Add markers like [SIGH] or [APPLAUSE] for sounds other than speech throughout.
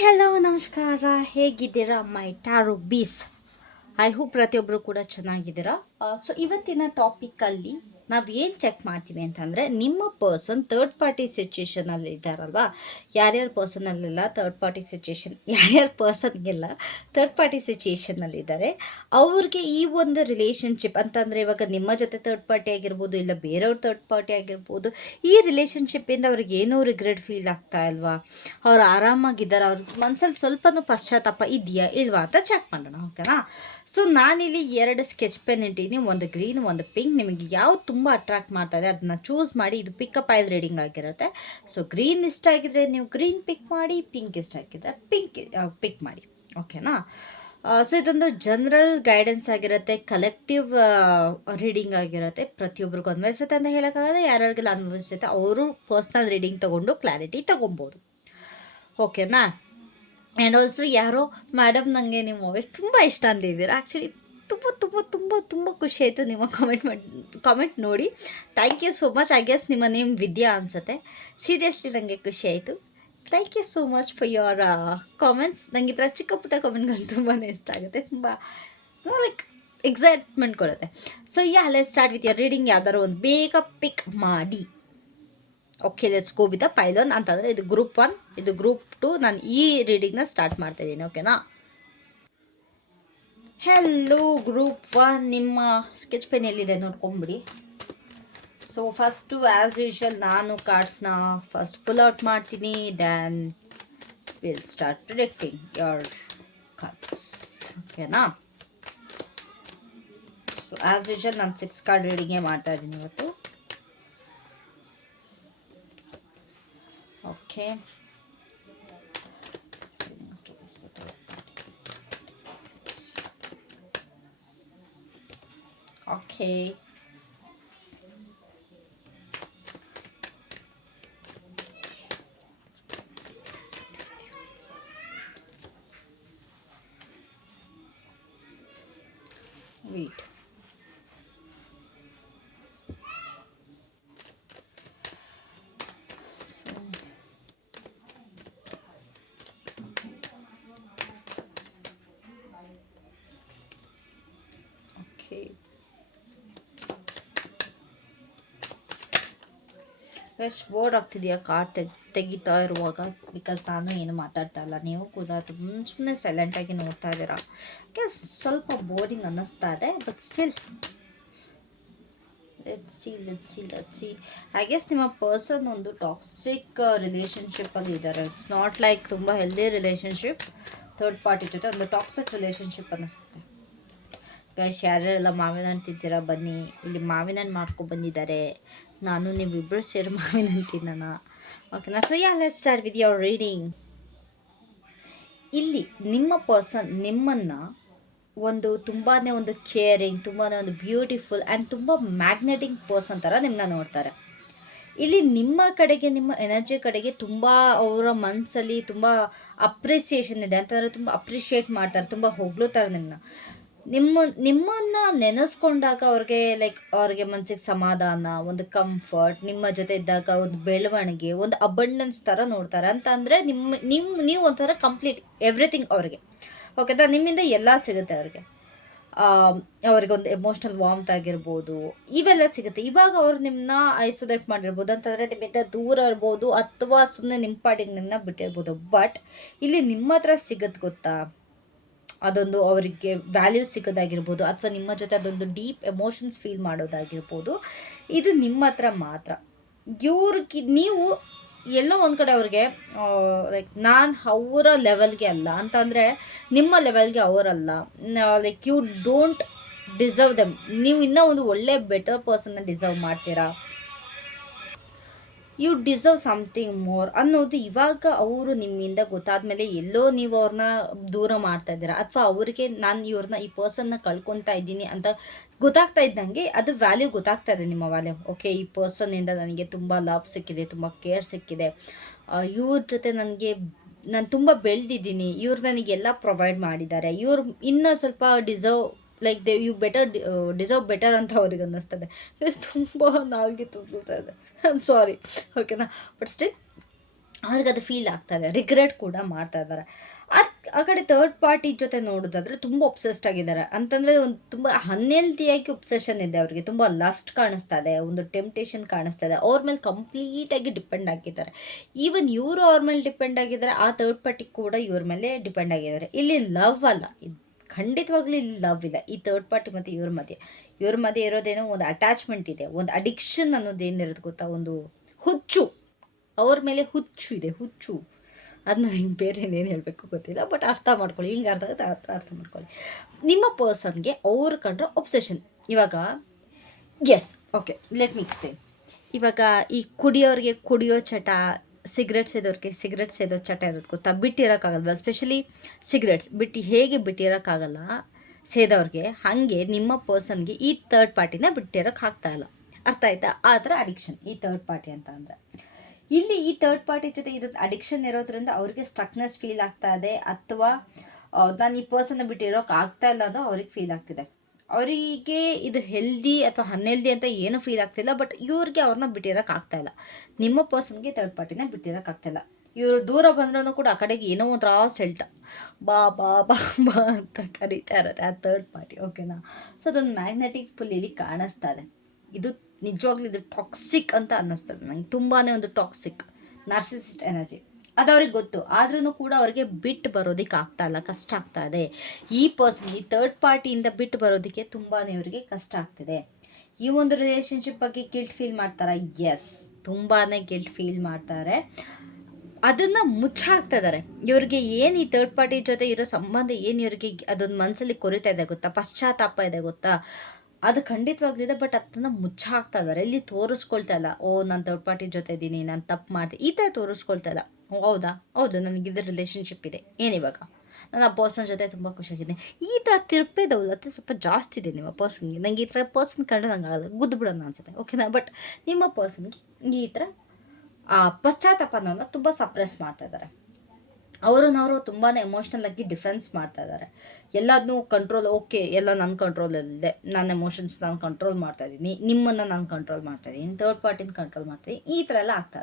Hello ನಮಸ್ಕಾರ. ಹೇಗಿದ್ದೀರಾ my tarot bees? I hope ಪ್ರತಿಯೊಬ್ಬರು ಕೂಡ ಚೆನ್ನಾಗಿದ್ದೀರಾ. ಸೊ ಇವತ್ತಿನ ಟಾಪಿಕಲ್ಲಿ ನಾವು ಏನು ಚೆಕ್ ಮಾಡ್ತೀವಿ ಅಂತಂದರೆ ನಿಮ್ಮ ಪರ್ಸನ್ ಥರ್ಡ್ ಪಾರ್ಟಿ ಸಿಚುಯೇಷನಲ್ಲಿ ಇದ್ದಾರಲ್ವಾ? ಯಾರ್ಯಾರ ಪರ್ಸನಲ್ಲೆಲ್ಲ ಥರ್ಡ್ ಪಾರ್ಟಿ ಸಿಚುಯೇಷನ್ ಯಾರ್ಯಾರ ಪರ್ಸನ್ಗೆಲ್ಲ ಥರ್ಡ್ ಪಾರ್ಟಿ ಸಿಚುಯೇಷನಲ್ಲಿ ಇದ್ದಾರೆ, ಅವ್ರಿಗೆ ಈ ಒಂದು ರಿಲೇಷನ್ಶಿಪ್ ಅಂತಂದರೆ ಇವಾಗ ನಿಮ್ಮ ಜೊತೆ ಥರ್ಡ್ ಪಾರ್ಟಿ ಆಗಿರ್ಬೋದು, ಇಲ್ಲ ಬೇರೆಯವ್ರ ಥರ್ಡ್ ಪಾರ್ಟಿ ಆಗಿರ್ಬೋದು, ಈ ರಿಲೇಷನ್ಶಿಪ್ಪಿಂದ ಅವ್ರಿಗೆ ಏನೋ ರಿಗ್ರೆಟ್ ಫೀಲ್ ಆಗ್ತಾ ಇಲ್ವಾ? ಅವ್ರು ಆರಾಮಾಗಿದ್ದಾರೆ? ಅವ್ರ ಮನಸ್ಸಲ್ಲಿ ಸ್ವಲ್ಪನೂ ಪಶ್ಚಾತ್ತಾಪ ಇದೆಯಾ, ಇಲ್ವಾ ಅಂತ ಚೆಕ್ ಮಾಡೋಣ ಓಕೆನಾ ಸೊ ನಾನಿಲ್ಲಿ ಎರಡು ಸ್ಕೆಚ್ ಪೆನ್ ಇಟ್ಟಿದ್ದೀನಿ ಒಂದು ಗ್ರೀನ್, ಒಂದು ಪಿಂಕ್, ನಿಮಗೆ ಯಾವ್ದು ತುಂಬ ಅಟ್ರಾಕ್ಟ್ ಮಾಡ್ತಾ ಇದೆ, ಅದನ್ನ ಚೂಸ್ ಮಾಡಿ ಇದು ಪಿಕಪ್ ಆಯ್ದು ರೀಡಿಂಗ್ ಆಗಿರುತ್ತೆ. ಸೊ ಗ್ರೀನ್ ಇಷ್ಟ ಆಗಿದ್ರೆ ನೀವು ಗ್ರೀನ್ ಪಿಕ್ ಮಾಡಿ ಪಿಂಕ್ ಇಷ್ಟ ಆಗಿದ್ರೆ ಪಿಂಕ್ ಪಿಕ್ ಮಾಡಿ. ಓಕೆನಾ ಸೊ ಇದೊಂದು ಜನರಲ್ ಗೈಡೆನ್ಸ್ ಆಗಿರುತ್ತೆ ಕಲೆಕ್ಟಿವ್ ರೀಡಿಂಗ್ ಆಗಿರುತ್ತೆ. ಪ್ರತಿಯೊಬ್ಬರಿಗೂ ಅನ್ವಯಿಸುತ್ತೆ ಅಂತ ಹೇಳೋಕ್ಕಾಗಲ್ಲ ಯಾರ್ಯಾರಿಗೆಲ್ಲ ಅನ್ವಯಿಸುತ್ತೆ ಅವರು ಪರ್ಸ್ನಲ್ ರೀಡಿಂಗ್ ತೊಗೊಂಡು ಕ್ಲಾರಿಟಿ ತೊಗೊಬೋದು. ಓಕೆನಾ ಆ್ಯಂಡ್ ಆಲ್ಸೋ ಯಾರೋ ಮೇಡಮ್ ನನಗೆ ನಿಮ್ಮ ವಾಯ್ಸ್ ತುಂಬ ಇಷ್ಟ ಅಂತಿದ್ದೀರಾ ಆ್ಯಕ್ಚುಲಿ ತುಂಬ ತುಂಬ ತುಂಬ ತುಂಬ ಖುಷಿ ಆಯಿತು ನಿಮ್ಮ ಕಾಮೆಂಟ್ ಮಾಡಿ ಕಾಮೆಂಟ್ ನೋಡಿ. Thank you so much I guess ನಿಮ್ಮ ನೇಮ್ ವಿದ್ಯಾ ಅನಿಸುತ್ತೆ. ಸೀರಿಯಸ್ಲಿ ನನಗೆ ಖುಷಿ ಆಯಿತು. Thank you so much for your comments ನನಗೆ ಈ ಥರ ಚಿಕ್ಕ ಪುಟ್ಟ ಕಾಮೆಂಟ್ಗಳು ತುಂಬಾ ಇಷ್ಟ ಆಗುತ್ತೆ. ತುಂಬ ಲೈಕ್ ಎಕ್ಸೈಟ್ಮೆಂಟ್ ಕೊಡುತ್ತೆ. ಸೊ ಯಾ ಅಲ್ಲೇ ಸ್ಟಾರ್ಟ್ ವಿತ್ ಯರ್ ರೀಡಿಂಗ್ ಯಾವ್ದಾದ್ರು ಒಂದು ಬೇಗ ಪಿಕ್ ಮಾಡಿ. Okay let's go with the pile one ಅಂತಂದರೆ ಇದು ಗ್ರೂಪ್ ಒನ್ ಇದು ಗ್ರೂಪ್ ಟು ನಾನು ಈ ರೀಡಿಂಗ್ನ ಸ್ಟಾರ್ಟ್ ಮಾಡ್ತಾಯಿದ್ದೀನಿ ಓಕೆನಾ ಹೆಲ್ಲೋ ಗ್ರೂಪ್ ಒನ್ ನಿಮ್ಮ ಸ್ಕೆಚ್ ಪೆನ್ ಎಲ್ಲಿದೆ ನೋಡ್ಕೊಂಬಿಡಿ. ಸೊ ಫಸ್ಟು ಆ್ಯಸ್ ಯೂಶ್ವಲ್ ನಾನು ಕಾರ್ಡ್ಸ್ನ ಫಸ್ಟ್ ಪುಲ್ ಔಟ್ ಮಾಡ್ತೀನಿ. Then will start predicting your cards ಓಕೆನಾ ಸೊ ಆ್ಯಸ್ ಯೂಶ್ವಲ್ ನಾನು ಸಿಕ್ಸ್ ಕಾರ್ಡ್ ರೀಡಿಂಗೇ ಮಾಡ್ತಾ ಇದ್ದೀನಿ ಇವತ್ತು. Okay. Okay. Wait. So. Okay. ಎಷ್ಟು ಬೋರ್ಡ್ ಆಗ್ತಿದೆಯಾ? ಕಾರ್ ತೆಗ್, ತೆಗಿತಾ ಇರುವಾಗ? ಬಿಕಾಸ್ ನಾನು ಏನು ಮಾತಾಡ್ತಾ ಇಲ್ಲ. ನೀವು ಕೂಡ ತುಂಬ ಸುಮ್ಮನೆ ಸೈಲೆಂಟಾಗಿ ನೋಡ್ತಾ ಇದ್ದೀರಾ? ಯಾಕೆ ಸ್ವಲ್ಪ ಬೋರಿಂಗ್ ಅನ್ನಿಸ್ತಾ ಇದೆ but still Lachchi Lachchi Lachchi I guess ನಿಮ್ಮ ಪರ್ಸನ್ ಒಂದು ಟಾಕ್ಸಿಕ್ ರಿಲೇಷನ್ಶಿಪ್ಪಲ್ಲಿ ಇದ್ದಾರೆ. ಇಟ್ಸ್ ನಾಟ್ ಲೈಕ್ ತುಂಬ ಹೆಲ್ದಿ ರಿಲೇಷನ್ಶಿಪ್ ಥರ್ಡ್ ಪಾರ್ಟಿ ಜೊತೆ ಒಂದು ಟಾಕ್ಸಿಕ್ ರಿಲೇಷನ್ಶಿಪ್ ಅನ್ನಿಸುತ್ತೆ. ಗೈಸ್ ಯಾರ್ಯಾರೆಲ್ಲ ಮಾವಿನ ಹಣ್ಣು ತಿಂತೀರಾ, ಬನ್ನಿ. ಇಲ್ಲಿ ಮಾವಿನ ಹಣ್ಣು ಮಾಡ್ಕೊಂಡು ಬಂದಿದ್ದಾರೆ. ನಾನು ನೀವಿಬ್ಬರು ಸೇರಿ ಮಾವಿನ ತಿನ್ನೋಣ. ಓಕೆನಾ so yeah let start with your reading ಇಲ್ಲಿ ನಿಮ್ಮ ಪರ್ಸನ್ ನಿಮ್ಮನ್ನು ಒಂದು ತುಂಬಾ ಒಂದು ಕೇರಿಂಗ್ ತುಂಬಾ ಒಂದು ಬ್ಯೂಟಿಫುಲ್ ಆ್ಯಂಡ್ ತುಂಬ ಮ್ಯಾಗ್ನೆಟಿಕ್ ಪರ್ಸನ್ ಥರ ನಿಮ್ಮನ್ನ ನೋಡ್ತಾರೆ. ಇಲ್ಲಿ ನಿಮ್ಮ ಕಡೆಗೆ, ನಿಮ್ಮ ಎನರ್ಜಿ ಕಡೆಗೆ ತುಂಬ ಅವರ ಮನಸ್ಸಲ್ಲಿ ತುಂಬ ಅಪ್ರಿಸಿಯೇಷನ್ ಇದೆ. ಅಂತಂದರೆ ತುಂಬ ಅಪ್ರಿಷಿಯೇಟ್ ಮಾಡ್ತಾರೆ, ತುಂಬ ಹೊಗಳುತ್ತಾರೆ ನಿಮ್ಮನ್ನ ನಿಮ್ಮ, ನಿಮ್ಮನ್ನು ನೆನೆಸ್ಕೊಂಡಾಗ ಅವ್ರಿಗೆ ಲೈಕ್ ಅವ್ರಿಗೆ ಮನಸ್ಸಿಗೆ ಸಮಾಧಾನ, ಒಂದು ಕಂಫರ್ಟ್ ನಿಮ್ಮ ಜೊತೆ ಇದ್ದಾಗ ಒಂದು ಬೆಳವಣಿಗೆ, ಒಂದು ಅಬಂಡೆನ್ಸ್ ಥರ ನೋಡ್ತಾರೆ. ಅಂತ ಅಂದರೆ ನಿಮ್ಮ ನಿಮ್ಮ ನೀವು ಒಂಥರ ಕಂಪ್ಲೀಟ್ ಎವ್ರಿಥಿಂಗ್ ಅವ್ರಿಗೆ. ಓಕೆ ನಿಮ್ಮಿಂದ ಎಲ್ಲ ಸಿಗುತ್ತೆ ಅವ್ರಿಗೆ. ಅವ್ರಿಗೆ ಒಂದು ಎಮೋಷ್ನಲ್ ವಾಮ್ತ್ ಆಗಿರ್ಬೋದು, ಇವೆಲ್ಲ ಸಿಗುತ್ತೆ. ಇವಾಗ ಅವ್ರು ನಿಮ್ಮನ್ನ ಐಸೋಲೇಟ್ ಮಾಡಿರ್ಬೋದು. ಅಂತಂದರೆ ನಿಮ್ಮಿಂದ ದೂರ ಇರ್ಬೋದು, ಅಥವಾ ಸುಮ್ಮನೆ ನಿಮ್ಮ ಪಾಡಿಗೆ ನಿಮ್ಮನ್ನ ಬಿಟ್ಟಿರ್ಬೋದು. ಬಟ್ ಇಲ್ಲಿ ನಿಮ್ಮ ಹತ್ರ ಸಿಗುತ್ತೆ ಗೊತ್ತಾ? ಅದೊಂದು ಅವರಿಗೆ ವ್ಯಾಲ್ಯೂ ಸಿಗೋದಾಗಿರ್ಬೋದು ಅಥವಾ ನಿಮ್ಮ ಜೊತೆ ಅದೊಂದು ಡೀಪ್ ಎಮೋಷನ್ಸ್ ಫೀಲ್ ಮಾಡೋದಾಗಿರ್ಬೋದು. ಇದು ನಿಮ್ಮ ಹತ್ರ ಮಾತ್ರ. ಇವ್ರಿಗೆ ನೀವು ಎಲ್ಲೋ ಒಂದು ಕಡೆ ಅವ್ರಿಗೆ ಲೈಕ್ ನಾನು ಅವರ ಲೆವೆಲ್ಗೆ ಅಲ್ಲ, ಅಂತಂದರೆ ನಿಮ್ಮ ಲೆವೆಲ್ಗೆ ಅವರಲ್ಲ. Like you don't deserve them ನೀವು ಇನ್ನೂ ಒಂದು ಒಳ್ಳೆ ಬೆಟರ್ ಪರ್ಸನ್ನ ಡಿಸರ್ವ್ ಮಾಡ್ತೀರಾ? ಯು ಡಿಸರ್ವ್ ಸಮಥಿಂಗ್ ಮೋರ್ ಅನ್ನೋದು ಇವಾಗ ಅವರು ನಿಮ್ಮಿಂದ ಗೊತ್ತಾದ್ಮೇಲೆ ಎಲ್ಲೋ ನೀವು ಅವ್ರನ್ನ ದೂರ ಮಾಡ್ತಾ ಇದ್ದೀರಾ? ಅಥವಾ ಅವರಿಗೆ ನಾನು ಇವ್ರನ್ನ ಈ ಪರ್ಸನ್ನ ಕಳ್ಕೊತಾ ಇದ್ದೀನಿ ಅಂತ ಗೊತ್ತಾಗ್ತಾ ಇದ್ದಂಗೆ ಅದು ವ್ಯಾಲ್ಯೂ ಗೊತ್ತಾಗ್ತಾ ಇದೆ ನಿಮ್ಮ ವ್ಯಾಲ್ಯೂ ಓಕೆ ಈ ಪರ್ಸನ್ನಿಂದ ನನಗೆ ತುಂಬ ಲವ್ ಸಿಕ್ಕಿದೆ, ತುಂಬ ಕೇರ್ ಸಿಕ್ಕಿದೆ. ಇವ್ರ ಜೊತೆ ನನಗೆ, ನಾನು ತುಂಬ ಬೆಳೆದಿದ್ದೀನಿ. ಇವ್ರು ನನಗೆಲ್ಲ ಪ್ರೊವೈಡ್ ಮಾಡಿದ್ದಾರೆ. ಇವ್ರು ಇನ್ನೂ ಸ್ವಲ್ಪ deserve like they you better deserve better ಅಂತ ಅವ್ರಿಗೆ ಅನ್ನಿಸ್ತದೆ. ತುಂಬ ನಾಲ್ಗೆ ತುಂಬಿಸ್ತಾ ಇದೆ. ಐ ಆಮ್ ಸಾರಿ ಓಕೆನಾ ಬಟ್ ಸ್ಟಿಲ್ ಅವ್ರಿಗೆ ಅದು ಫೀಲ್ ಆಗ್ತದೆ ರಿಗ್ರೆಟ್ ಕೂಡ ಮಾಡ್ತಾ ಇದ್ದಾರೆ. ಆ ಕಡೆ ಥರ್ಡ್ ಪಾರ್ಟಿ ಜೊತೆ ನೋಡೋದಾದ್ರೆ ತುಂಬ ಒಬ್ಸೆಸ್ಡ್ ಆಗಿದ್ದಾರೆ. ಅಂತಂದರೆ ಒಂದು ತುಂಬ ಅನ್ಹೆಲ್ತಿಯಾಗಿ ಒಬ್ಸೆಷನ್ ಇದೆ ಅವರಿಗೆ. ತುಂಬ ಲಸ್ಟ್ ಕಾಣಿಸ್ತಾ ಇದೆ. ಒಂದು ಟೆಂಪ್ಟೇಷನ್ ಕಾಣಿಸ್ತಾ ಇದೆ. ಅವ್ರ ಮೇಲೆ ಕಂಪ್ಲೀಟಾಗಿ ಡಿಪೆಂಡ್ ಆಗಿದ್ದಾರೆ. ಈವನ್ ಇವರು ಅವ್ರ ಮೇಲೆ ಡಿಪೆಂಡ್ ಆಗಿದ್ದಾರೆ, ಆ ಥರ್ಡ್ ಪಾರ್ಟಿ ಕೂಡ ಇವ್ರ ಮೇಲೆ ಡಿಪೆಂಡ್ ಆಗಿದ್ದಾರೆ. ಇಲ್ಲಿ ಲವ್ ಅಲ್ಲ. ಇದು ಖಂಡಿತವಾಗ್ಲೂ ಇಲ್ಲಿ ಲವ್ ಇಲ್ಲ. ಈ ಥರ್ಡ್ ಪಾರ್ಟಿ ಮತ್ತು ಇವ್ರ ಮಧ್ಯೆ. ಇವ್ರ ಮಧ್ಯೆ ಇರೋದೇನೋ ಒಂದು ಅಟ್ಯಾಚ್ಮೆಂಟ್ ಇದೆ, ಒಂದು ಅಡಿಕ್ಷನ್ ಅನ್ನೋದು ಏನಿರೋದು ಗೊತ್ತಾ? ಒಂದು ಹುಚ್ಚು. ಅವ್ರ ಮೇಲೆ ಹುಚ್ಚು ಇದೆ, ಹುಚ್ಚು. ಅದನ್ನ ಹಿಂಗೆ ಬೇರೆ ಏನೇನು ಹೇಳಬೇಕು ಗೊತ್ತಿಲ್ಲ ಬಟ್ ಅರ್ಥ ಮಾಡ್ಕೊಳ್ಳಿ. ಹಿಂಗೆ ಅರ್ಥ ಆಗುತ್ತೆ, ಅರ್ಥ ಅರ್ಥ ಮಾಡ್ಕೊಳ್ಳಿ. ನಿಮ್ಮ ಪರ್ಸನ್ಗೆ ಅವ್ರು ಕಂಡ್ರೆ ಒಬ್ಸೆಷನ್ ಇವಾಗ yes okay let me explain ಇವಾಗ ಈ ಕುಡಿಯೋರಿಗೆ ಕುಡಿಯೋ ಚಟ ಸಿಗರೆಟ್ ಸೇದೋರಿಗೆ ಸಿಗರೆಟ್ ಸೇದೋ ಚಟ ಇರೋದು ಗೊತ್ತಾ? ಬಿಟ್ಟಿರೋಕ್ಕಾಗಲ್ವ ಸ್ಪೆಷಲಿ ಸಿಗರೆಟ್ಸ್. ಬಿಟ್ಟು ಹೇಗೆ ಬಿಟ್ಟಿರೋಕ್ಕಾಗಲ್ಲ ಸೇದೋರಿಗೆ, ಹಾಗೆ ನಿಮ್ಮ ಪರ್ಸನ್ಗೆ ಈ ತರ್ಡ್ ಪಾರ್ಟಿನ ಬಿಟ್ಟಿರೋಕ್ಕೆ ಆಗ್ತಾ ಇಲ್ಲ. ಅರ್ಥ ಆಯ್ತಾ? ಆ ಥರ ಅಡಿಕ್ಷನ್ ಈ ತರ್ಡ್ ಪಾರ್ಟಿ ಅಂತ ಅಂದರೆ. ಇಲ್ಲಿ ಈ ತರ್ಡ್ ಪಾರ್ಟಿ ಜೊತೆ ಇದು ಅಡಿಕ್ಷನ್ ಇರೋದ್ರಿಂದ ಅವರಿಗೆ ಸ್ಟಕ್ನೆಸ್ ಫೀಲ್ ಆಗ್ತಾ ಇದೆ, ಅಥವಾ ನಾನು ಈ ಪರ್ಸನ್ನ ಬಿಟ್ಟಿರೋಕ್ಕೆ ಆಗ್ತಾ ಇಲ್ಲ ಅನ್ನೋ ಅವ್ರಿಗೆ ಫೀಲ್ ಆಗ್ತಿದೆ. ಅವರಿಗೆ ಇದು ಹೆಲ್ದಿ ಅಥವಾ ಅನ್ಹೆಲ್ದಿ ಅಂತ ಏನೂ ಫೀಲ್ ಆಗ್ತಿಲ್ಲ ಬಟ್ ಇವ್ರಿಗೆ ಅವ್ರನ್ನ ಬಿಟ್ಟಿರೋಕೆ ಆಗ್ತಾ ಇಲ್ಲ. ನಿಮ್ಮ ಪರ್ಸನ್ಗೆ ತರ್ಡ್ ಪಾರ್ಟಿನ ಬಿಟ್ಟಿರೋಕೆ ಆಗ್ತಾ ಇಲ್ಲ. ಇವರು ದೂರ ಬಂದ್ರೂ ಕೂಡ ಆ ಕಡೆಗೆ ಏನೋ ಒಂಥರ ಸೆಳ್ತ ಬಾ ಬಾ ಬಾ ಬಾ ಅಂತ ಕರೀತಾ ಇರತ್ತೆ ಆ ತರ್ಡ್ ಪಾರ್ಟಿ ಓಕೆನಾ ಸೊ ಅದೊಂದು ಮ್ಯಾಗ್ನೆಟಿಕ್ ಫುಲ್ ಇಲ್ಲಿ ಕಾಣಿಸ್ತಾ ಇದೆ. ಇದು ನಿಜವಾಗ್ಲೂ ಇದು ಟಾಕ್ಸಿಕ್ ಅಂತ ಅನ್ನಿಸ್ತದೆ. ನಂಗೆ ತುಂಬಾ ಒಂದು ಟಾಕ್ಸಿಕ್ ನಾರ್ಸಿಸಿಸ್ಟ್ ಎನರ್ಜಿ ಅದು ಅವ್ರಿಗೆ ಗೊತ್ತು. ಆದ್ರೂ ಕೂಡ ಅವ್ರಿಗೆ ಬಿಟ್ಟು ಬರೋದಕ್ಕೆ ಆಗ್ತಾ ಇಲ್ಲ, ಕಷ್ಟ ಆಗ್ತಾ ಇದೆ. ಈ ಪರ್ಸನ್ ಈ ತರ್ಡ್ ಪಾರ್ಟಿಯಿಂದ ಬಿಟ್ಟು ಬರೋದಕ್ಕೆ ತುಂಬಾ ಅವರಿಗೆ ಕಷ್ಟ ಆಗ್ತಿದೆ. ಈ ಒಂದು ರಿಲೇಷನ್ಶಿಪ್ ಬಗ್ಗೆ ಗಿಲ್ಟ್ ಫೀಲ್ ಮಾಡ್ತಾರೆ? ಎಸ್ ತುಂಬಾ ಗಿಲ್ಟ್ ಫೀಲ್ ಮಾಡ್ತಾರೆ. ಅದನ್ನು ಮುಚ್ಚಾಕ್ತಾ ಇದ್ದಾರೆ ಇವ್ರಿಗೆ ಏನು ಈ ಥರ್ಡ್ ಪಾರ್ಟಿ ಜೊತೆ ಇರೋ ಸಂಬಂಧ, ಏನು ಇವ್ರಿಗೆ ಅದೊಂದು ಮನಸ್ಸಲ್ಲಿ ಕೊರಿತಾ ಇದೆ ಗೊತ್ತಾ? ಪಶ್ಚಾತ್ತಾಪ ಇದೆ ಗೊತ್ತಾ? ಅದು ಖಂಡಿತವಾಗ್ಲಿದೆ ಬಟ್ ಅದನ್ನ ಮುಚ್ಚಾಕ್ತಾ ಇದ್ದಾರೆ ಇಲ್ಲಿ ತೋರಿಸ್ಕೊಳ್ತಾ ಇಲ್ಲ, ಓ, ನಾನು ತರ್ಡ್ ಪಾರ್ಟಿ ಜೊತೆ ಇದ್ದೀನಿ ನಾನು ತಪ್ಪು ಮಾಡ್ತೀನಿ ಈ ಥರ ತೋರಿಸ್ಕೊಳ್ತಾ ಇಲ್ಲ. ಹೌದಾ? ಹೌದು ನನಗಿದ್ರ ರಿಲೇಶನ್ಶಿಪ್ ಇದೆ. ಏನಿವಾಗ ನಾನು ಆ ಪರ್ಸನ್ ಜೊತೆ ತುಂಬ ಖುಷಿಯಾಗಿದೆ ಈ ಥರ ತಿರುಪೆ ದೌಲತ್ತೆ ಸ್ವಲ್ಪ ಜಾಸ್ತಿ ಇದೆ ನಿಮ್ಮ ಪರ್ಸನ್ಗೆ ನನಗೆ ಈ ಥರ ಪರ್ಸನ್ ಕಂಡು ನಂಗೆ ಆಗಲ್ಲ ಗುದ್ದು ಬಿಡೋಣ ಅನ್ಸುತ್ತೆ ಓಕೆನಾ ಬಟ್ ನಿಮ್ಮ ಪರ್ಸನ್ಗೆ ಈ ಥರ ಆ, ಪಶ್ಚಾತ್ತಾಪ ಅನ್ನೋದನ್ನ ತುಂಬ ಸಪ್ರೆಸ್ ಮಾಡ್ತಾ ಇದ್ದಾರೆ. ಅವರನ್ನವರು ತುಂಬಾ ಎಮೋಷ್ನಲ್ ಆಗಿ ಡಿಫೆನ್ಸ್ ಮಾಡ್ತಾ ಇದ್ದಾರೆ. ಎಲ್ಲದನ್ನೂ ಕಂಟ್ರೋಲ್ ಓಕೆ ಎಲ್ಲ ನನ್ನ ಕಂಟ್ರೋಲಲ್ಲಿದೆ ನನ್ನ ಎಮೋಷನ್ಸ್ ನಾನು ಕಂಟ್ರೋಲ್ ಮಾಡ್ತಾ ಇದ್ದೀನಿ, ನಿಮ್ಮನ್ನು ನಾನು ಕಂಟ್ರೋಲ್ ಮಾಡ್ತಾ ಇದ್ದೀನಿ ಥರ್ಡ್ ಪಾರ್ಟಿನ ಕಂಟ್ರೋಲ್ ಮಾಡ್ತಾ ಇದ್ದೀನಿ, ಈ ಥರ ಎಲ್ಲ ಆಗ್ತಾ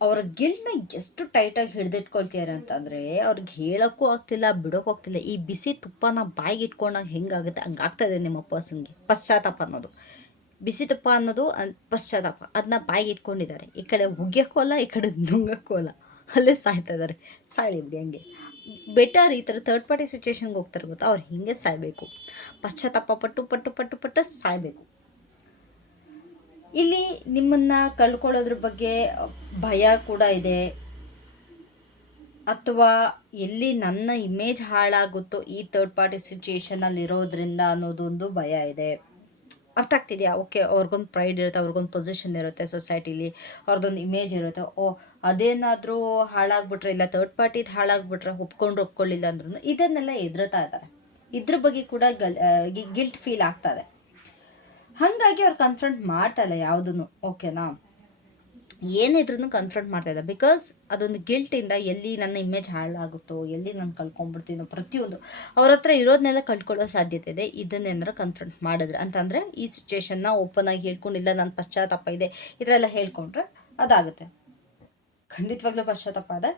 ಅವ್ರ ಗಿಲ್ಡ್ನ ಎಷ್ಟು ಟೈಟಾಗಿ ಹಿಡಿದಿಟ್ಕೊಳ್ತಿದ್ದಾರೆ ಅಂತಂದರೆ ಅವ್ರಿಗೆ ಹೇಳೋಕ್ಕೂ ಆಗ್ತಿಲ್ಲ, ಬಿಡೋಕ್ಕೂ ಆಗ್ತಿಲ್ಲ. ಈ ಬಿಸಿ ತುಪ್ಪನ ಬಾಯಿಗೆ ಇಟ್ಕೊಂಡಾಗ ಹೆಂಗಾಗುತ್ತೆ ಹಂಗೆ ಆಗ್ತದೆ ನಿಮ್ಮ ಪರ್ಸನ್ಗೆ ಪಶ್ಚಾತ್ತಾಪ ಅನ್ನೋದು. ಬಿಸಿ ತುಪ್ಪ ಅನ್ನೋದು ಅನ್- ಪಶ್ಚಾತ್ತಾಪ. ಅದನ್ನ ಬಾಯಿಗೆ ಇಟ್ಕೊಂಡಿದ್ದಾರೆ ಈ ಕಡೆ ಉಗ್ಯಕ್ಕೂ ಅಲ್ಲ, ಈ ಕಡೆ ನುಂಗಕ್ಕೂ ಅಲ್ಲ. ಅಲ್ಲೇ ಸಾಯ್ತಾ ಇದ್ದಾರೆ ಸಾಯಲಿ ಹಂಗೆ. ಬೆಟರ್ ಈ ಥರ ಥರ್ಡ್ ಪಾರ್ಟಿ ಸಿಚುವೇಶನ್ಗೆ ಹೋಗ್ತಾರೆ ಗೊತ್ತಾ? ಅವ್ರು ಹಿಂಗೆ ಸಾಯಬೇಕು. ಪಶ್ಚಾತ್ತಾಪ ಪಟ್ಟು ಪಟ್ಟು ಪಟ್ಟು ಪಟ್ಟು ಸಾಯಬೇಕು. ಇಲ್ಲಿ ನಿಮ್ಮನ್ನ ಕಳ್ಕೊಳ್ಳೋದ್ರ ಬಗ್ಗೆ ಭಯ ಕೂಡ ಇದೆ. ಅಥವಾ ಎಲ್ಲಿ ನನ್ನ ಇಮೇಜ್ ಹಾಳಾಗುತ್ತೋ ಈ ಥರ್ಡ್ ಪಾರ್ಟಿ ಸಿಚುಯೇಷನಲ್ಲಿ ಇರೋದ್ರಿಂದ ಅನ್ನೋದೊಂದು ಭಯ ಇದೆ. ಅರ್ಥ ಆಗ್ತಿದೆಯಾ? ಓಕೆ ಅವ್ರಿಗೊಂದು ಪ್ರೈಡ್ ಇರುತ್ತೆ, ಅವ್ರಿಗೊಂದು ಪೊಸಿಷನ್ ಇರುತ್ತೆ ಸೊಸೈಟಿಲಿ ಅವ್ರದ್ದೊಂದು ಇಮೇಜ್ ಇರುತ್ತೆ. ಓ, ಅದೇನಾದರೂ ಹಾಳಾಗ್ಬಿಟ್ರೆ, ಇಲ್ಲ ಥರ್ಡ್ ಪಾರ್ಟಿದು ಹಾಳಾಗ್ಬಿಟ್ರೆ ಒಪ್ಕೊಂಡು ಒಪ್ಕೊಳ್ಳಿಲ್ಲ ಅಂದ್ರೂ ಇದನ್ನೆಲ್ಲ ಎದುರುತ್ತಾ ಇದ್ದಾರೆ ಇದ್ರ ಬಗ್ಗೆ ಕೂಡ ಗಲ್ ಗಿಲ್ಟ್ ಫೀಲ್ ಆಗ್ತದೆ ಹಾಗಾಗಿ ಅವ್ರು ಕನ್ಫ್ರಂಟ್ ಮಾಡ್ತಾ ಇಲ್ಲ ಯಾವುದನ್ನು ಓಕೆನಾ ಏನಿದ್ರು ಕನ್ಫ್ರಂಟ್ ಮಾಡ್ತಾ ಇಲ್ಲ. ಬಿಕಾಸ್ ಅದೊಂದು ಗಿಲ್ಟಿಂದ ಎಲ್ಲಿ ನನ್ನ ಇಮೇಜ್ ಹಾಳಾಗುತ್ತೋ, ಎಲ್ಲಿ ನಾನು ಕಳ್ಕೊಂಡ್ಬಿಡ್ತೀನೋ ಪ್ರತಿಯೊಂದು ಅವ್ರ ಹತ್ರ ಇರೋದನ್ನೆಲ್ಲ ಕಳ್ಕೊಳ್ಳೋ ಸಾಧ್ಯತೆ ಇದೆ. ಇದನ್ನೇನಾರ ಕನ್ಫ್ರಂಟ್ ಮಾಡಿದ್ರೆ. ಅಂತಂದರೆ ಈ ಸಿಚುವೇಶನ್ನ ಓಪನ್ ಆಗಿ ಹೇಳ್ಕೊಂಡಿಲ್ಲ ನನ್ನ ಪಶ್ಚಾತ್ತಾಪ ಇದೆ, ಈ ಹೇಳ್ಕೊಂಡ್ರೆ ಅದಾಗುತ್ತೆ. ಖಂಡಿತವಾಗ್ಲೂ ಪಶ್ಚಾತ್ತಾಪ ಇದೆ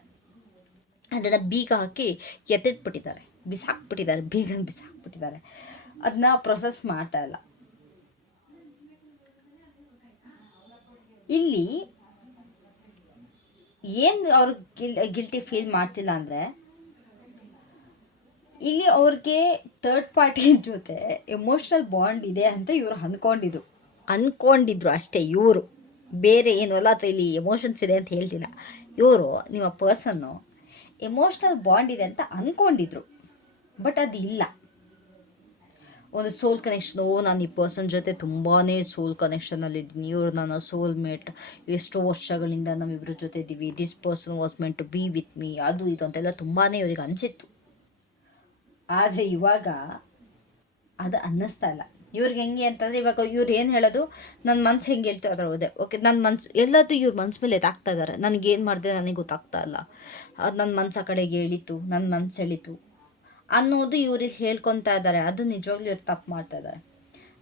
ಅದನ್ನು ಬೀಗ ಹಾಕಿ ಎತ್ತಿಟ್ಬಿಟ್ಟಿದ್ದಾರೆ ಬಿಸಾಕ್ಬಿಟ್ಟಿದ್ದಾರೆ. ಬೀಗನ ಬಿಸಾಕ್ಬಿಟ್ಟಿದ್ದಾರೆ. ಅದನ್ನ ಪ್ರೊಸೆಸ್ ಮಾಡ್ತಾ ಇಲ್ಲ. ಇಲ್ಲಿ ಏನು ಅವ್ರು ಗಿಲ್ ಗಿಲ್ಟಿ ಫೀಲ್ ಮಾಡ್ತಿಲ್ಲ ಅಂದರೆ, ಇಲ್ಲಿ ಅವ್ರಿಗೆ ಥರ್ಡ್ ಪಾರ್ಟಿ ಜೊತೆ ಎಮೋಷ್ನಲ್ ಬಾಂಡ್ ಇದೆ ಅಂತ ಇವರು ಅಂದ್ಕೊಂಡಿದ್ರು ಅಂದ್ಕೊಂಡಿದ್ರು ಅಷ್ಟೇ ಇವರು. ಬೇರೆ ಏನು, ಅಲ್ಲ ಅಥವಾ ಇಲ್ಲಿ ಎಮೋಷನ್ಸ್ ಇದೆ ಅಂತ ಹೇಳ್ತಿಲ್ಲ. ಇವರು ನಿಮ್ಮ ಪರ್ಸನ್ನು ಎಮೋಷ್ನಲ್ ಬಾಂಡ್ ಇದೆ ಅಂತ ಅಂದ್ಕೊಂಡಿದ್ರು ಬಟ್ ಅದು ಇಲ್ಲ ಒಂದು ಸೋಲ್ ಕನೆಕ್ಷನ್ ಓ, ನಾನು ಈ ಪರ್ಸನ್ ಜೊತೆ ತುಂಬಾ ಸೋಲ್ ಕನೆಕ್ಷನಲ್ಲಿದ್ದೀನಿ ಇವರು ನನ್ನ ಸೋಲ್ ಮೇಟ್ ಎಷ್ಟೋ ವರ್ಷಗಳಿಂದ ನಾವಿಬ್ಬರ ಜೊತೆ ಇದ್ದೀವಿ this person was meant to be with me ಅದು, ಇದು ಅಂತೆಲ್ಲ ತುಂಬಾ ಇವ್ರಿಗೆ ಅನಿಸಿತ್ತು. ಆದರೆ ಇವಾಗ ಅದು ಅನ್ನಿಸ್ತಾ ಇಲ್ಲ. ಇವ್ರಿಗೆ ಹೆಂಗೆ ಅಂತಂದರೆ ಇವಾಗ ಇವ್ರು ಏನು ಹೇಳೋದು? ನನ್ನ ಮನ್ಸು ಹೆಂಗೆ ಹೇಳ್ತೀವಿ ಅದ್ರ ಹೋದೆ ಓಕೆ ನನ್ನ ಮನ್ಸು ಎಲ್ಲದೂ ಇವ್ರ ಮನ್ಸು ಮೇಲೆ ಎದಾಗ್ತಾ ಇದ್ದಾರೆ ನನಗೇನು ಮಾಡಿದೆ ನನಗೆ ಗೊತ್ತಾಗ್ತಾ ಇಲ್ಲ. ಅದು ನನ್ನ ಮನ್ಸು ಆ ಕಡೆಗೆ ಹೇಳಿತ್ತು. ನನ್ನ ಮನ್ಸು ಎಳೀತು ಅನ್ನೋದು ಇವ್ರಿಗೆ ಹೇಳ್ಕೊತಾ ಇದ್ದಾರೆ ಅದು ನಿಜವಾಗ್ಲೂ ಇವ್ರು ತಪ್ಪು ಮಾಡ್ತಾ ಇದ್ದಾರೆ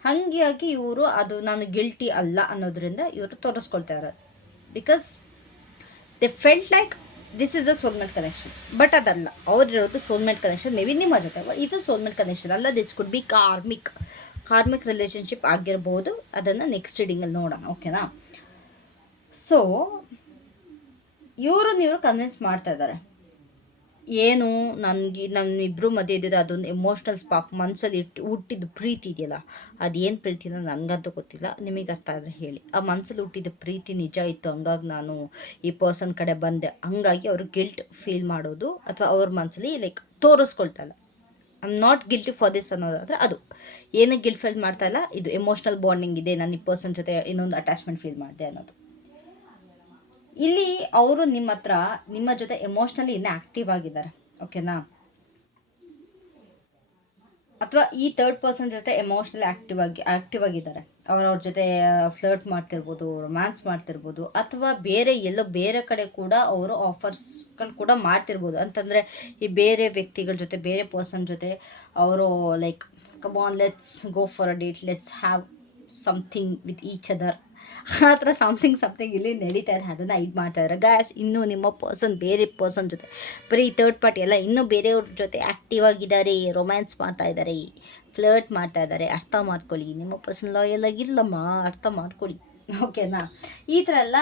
ಹಾಗಾಗಿ ಇವರು ಅದು ನಾನು ಗಿಲ್ಟಿ ಅಲ್ಲ ಅನ್ನೋದ್ರಿಂದ ಇವರು ತೋರಿಸ್ಕೊಳ್ತಾ ಇದ್ದಾರೆ because they felt like this is a soulmate connection but ಅದಲ್ಲ. ಅವ್ರಿರೋದು ಸೋಲ್ಮೇಟ್ ಕನೆಕ್ಷನ್ ಮೇ ಬಿ ನಿಮ್ಮ ಜೊತೆ. ಇದು ಸೋಲ್ಮೇಟ್ ಕನೆಕ್ಷನ್ ಅಲ್ಲ this could be karmic karmic relationship ಆಗಿರ್ಬೋದು. ಅದನ್ನು ನೆಕ್ಸ್ಟ್ ರೀಡಿಂಗಲ್ಲಿ ನೋಡೋಣ. ಓಕೆನಾ ಸೊ ಇವರು ನೀವು ಕನ್ವಿನ್ಸ್ ಮಾಡ್ತಾ ಇದ್ದಾರೆ ಏನು ನನಗೆ ಇಬ್ಬರು ಮಧ್ಯೆ ಇದ್ದಿದ್ದು ಅದೊಂದು ಎಮೋಷ್ನಲ್ ಸ್ಪಾಕ್ ಮನಸ್ಸಲ್ಲಿ ಇಟ್ಟು ಹುಟ್ಟಿದ ಪ್ರೀತಿ ಇದೆಯಲ್ಲ, ಅದೇನು ಪ್ರೀತಿನೋ ನನಗಂತೂ ಗೊತ್ತಿಲ್ಲ. ನಿಮಗೆ ಅರ್ಥ ಆದರೆ ಹೇಳಿ. ಆ ಮನಸ್ಸಲ್ಲಿ ಹುಟ್ಟಿದ ಪ್ರೀತಿ ನಿಜ ಇತ್ತು, ಹಂಗಾಗಿ ನಾನು ಈ ಪರ್ಸನ್ ಕಡೆ ಬಂದೆ. ಹಂಗಾಗಿ ಅವರು ಗಿಲ್ಟ್ ಫೀಲ್ ಮಾಡೋದು ಅಥವಾ ಅವ್ರ ಮನಸ್ಸಲ್ಲಿ ಲೈಕ್ ತೋರಿಸ್ಕೊಳ್ತಾ ಇಲ್ಲ. I am not guilty for this ಅನ್ನೋದಾದರೆ ಅದು. ಏನಕ್ಕೆ ಗಿಲ್ಟ್ ಫೀಲ್ ಮಾಡ್ತಾ ಇಲ್ಲ, ಇದು ಎಮೋಷ್ನಲ್ ಬಾಂಡಿಂಗ್ ಇದೆ, ನಾನು ಈ ಪರ್ಸನ್ ಜೊತೆ ಇನ್ನೊಂದು ಅಟ್ಯಾಚ್ಮೆಂಟ್ ಫೀಲ್ ಮಾಡಿದೆ ಅನ್ನೋದು. ಇಲ್ಲಿ ಅವರು ನಿಮ್ಮ ಹತ್ರ, ನಿಮ್ಮ ಜೊತೆ ಎಮೋಷ್ನಲಿ ಇನ್ನೂ ಆಕ್ಟಿವ್ ಆಗಿದ್ದಾರೆ. ಓಕೆನಾ ಅಥವಾ ಈ ಥರ್ಡ್ ಪರ್ಸನ್ ಜೊತೆ ಎಮೋಷ್ನಲಿ ಆ್ಯಕ್ಟಿವ್ ಆಗಿ ಆಕ್ಟಿವ್ ಆಗಿದ್ದಾರೆ. ಅವ್ರವ್ರ ಜೊತೆ ಫ್ಲರ್ಟ್ ಮಾಡ್ತಿರ್ಬೋದು ರೊಮ್ಯಾನ್ಸ್ ಮಾಡ್ತಿರ್ಬೋದು, ಅಥವಾ ಬೇರೆ ಎಲ್ಲೋ ಬೇರೆ ಕಡೆ ಕೂಡ ಅವರು ಆಫರ್ಸ್ಗಳು ಕೂಡ ಮಾಡ್ತಿರ್ಬೋದು. ಅಂತಂದರೆ ಈ ಬೇರೆ ವ್ಯಕ್ತಿಗಳ ಜೊತೆ, ಬೇರೆ ಪರ್ಸನ್ ಜೊತೆ ಅವರು like come on let's go for a date let's have something with each other ಆ ಥರ ಸಮಥಿಂಗ್ ಸಮಥಿಂಗ್ ಇಲ್ಲಿ ನಡೀತಾ ಇದೆ. ಅದನ್ನು ಇದು ಮಾಡ್ತಾ ಇದ್ದಾರೆ ಗ್ಯಾಸ್ ಇನ್ನೂ ನಿಮ್ಮ ಪರ್ಸನ್ ಬೇರೆ ಪರ್ಸನ್ ಜೊತೆ, ಬರೀ ಥರ್ಡ್ ಪಾರ್ಟಿ ಎಲ್ಲ ಇನ್ನೂ ಬೇರೆಯವ್ರ ಜೊತೆ ಆ್ಯಕ್ಟಿವ್ ಆಗಿದ್ದಾರೆ ರೊಮ್ಯಾನ್ಸ್ ಮಾಡ್ತಾ ಇದ್ದಾರೆ ಫ್ಲರ್ಟ್ ಮಾಡ್ತಾ ಇದ್ದಾರೆ, ಅರ್ಥ ಮಾಡ್ಕೊಳ್ಳಿ. ನಿಮ್ಮ ಪರ್ಸನ್ ಲಾಯಲ್ ಇರಲಮ್ಮ ಅರ್ಥ ಮಾಡ್ಕೊಳ್ಳಿ. ಓಕೆನಾ ಈ ಥರ ಎಲ್ಲ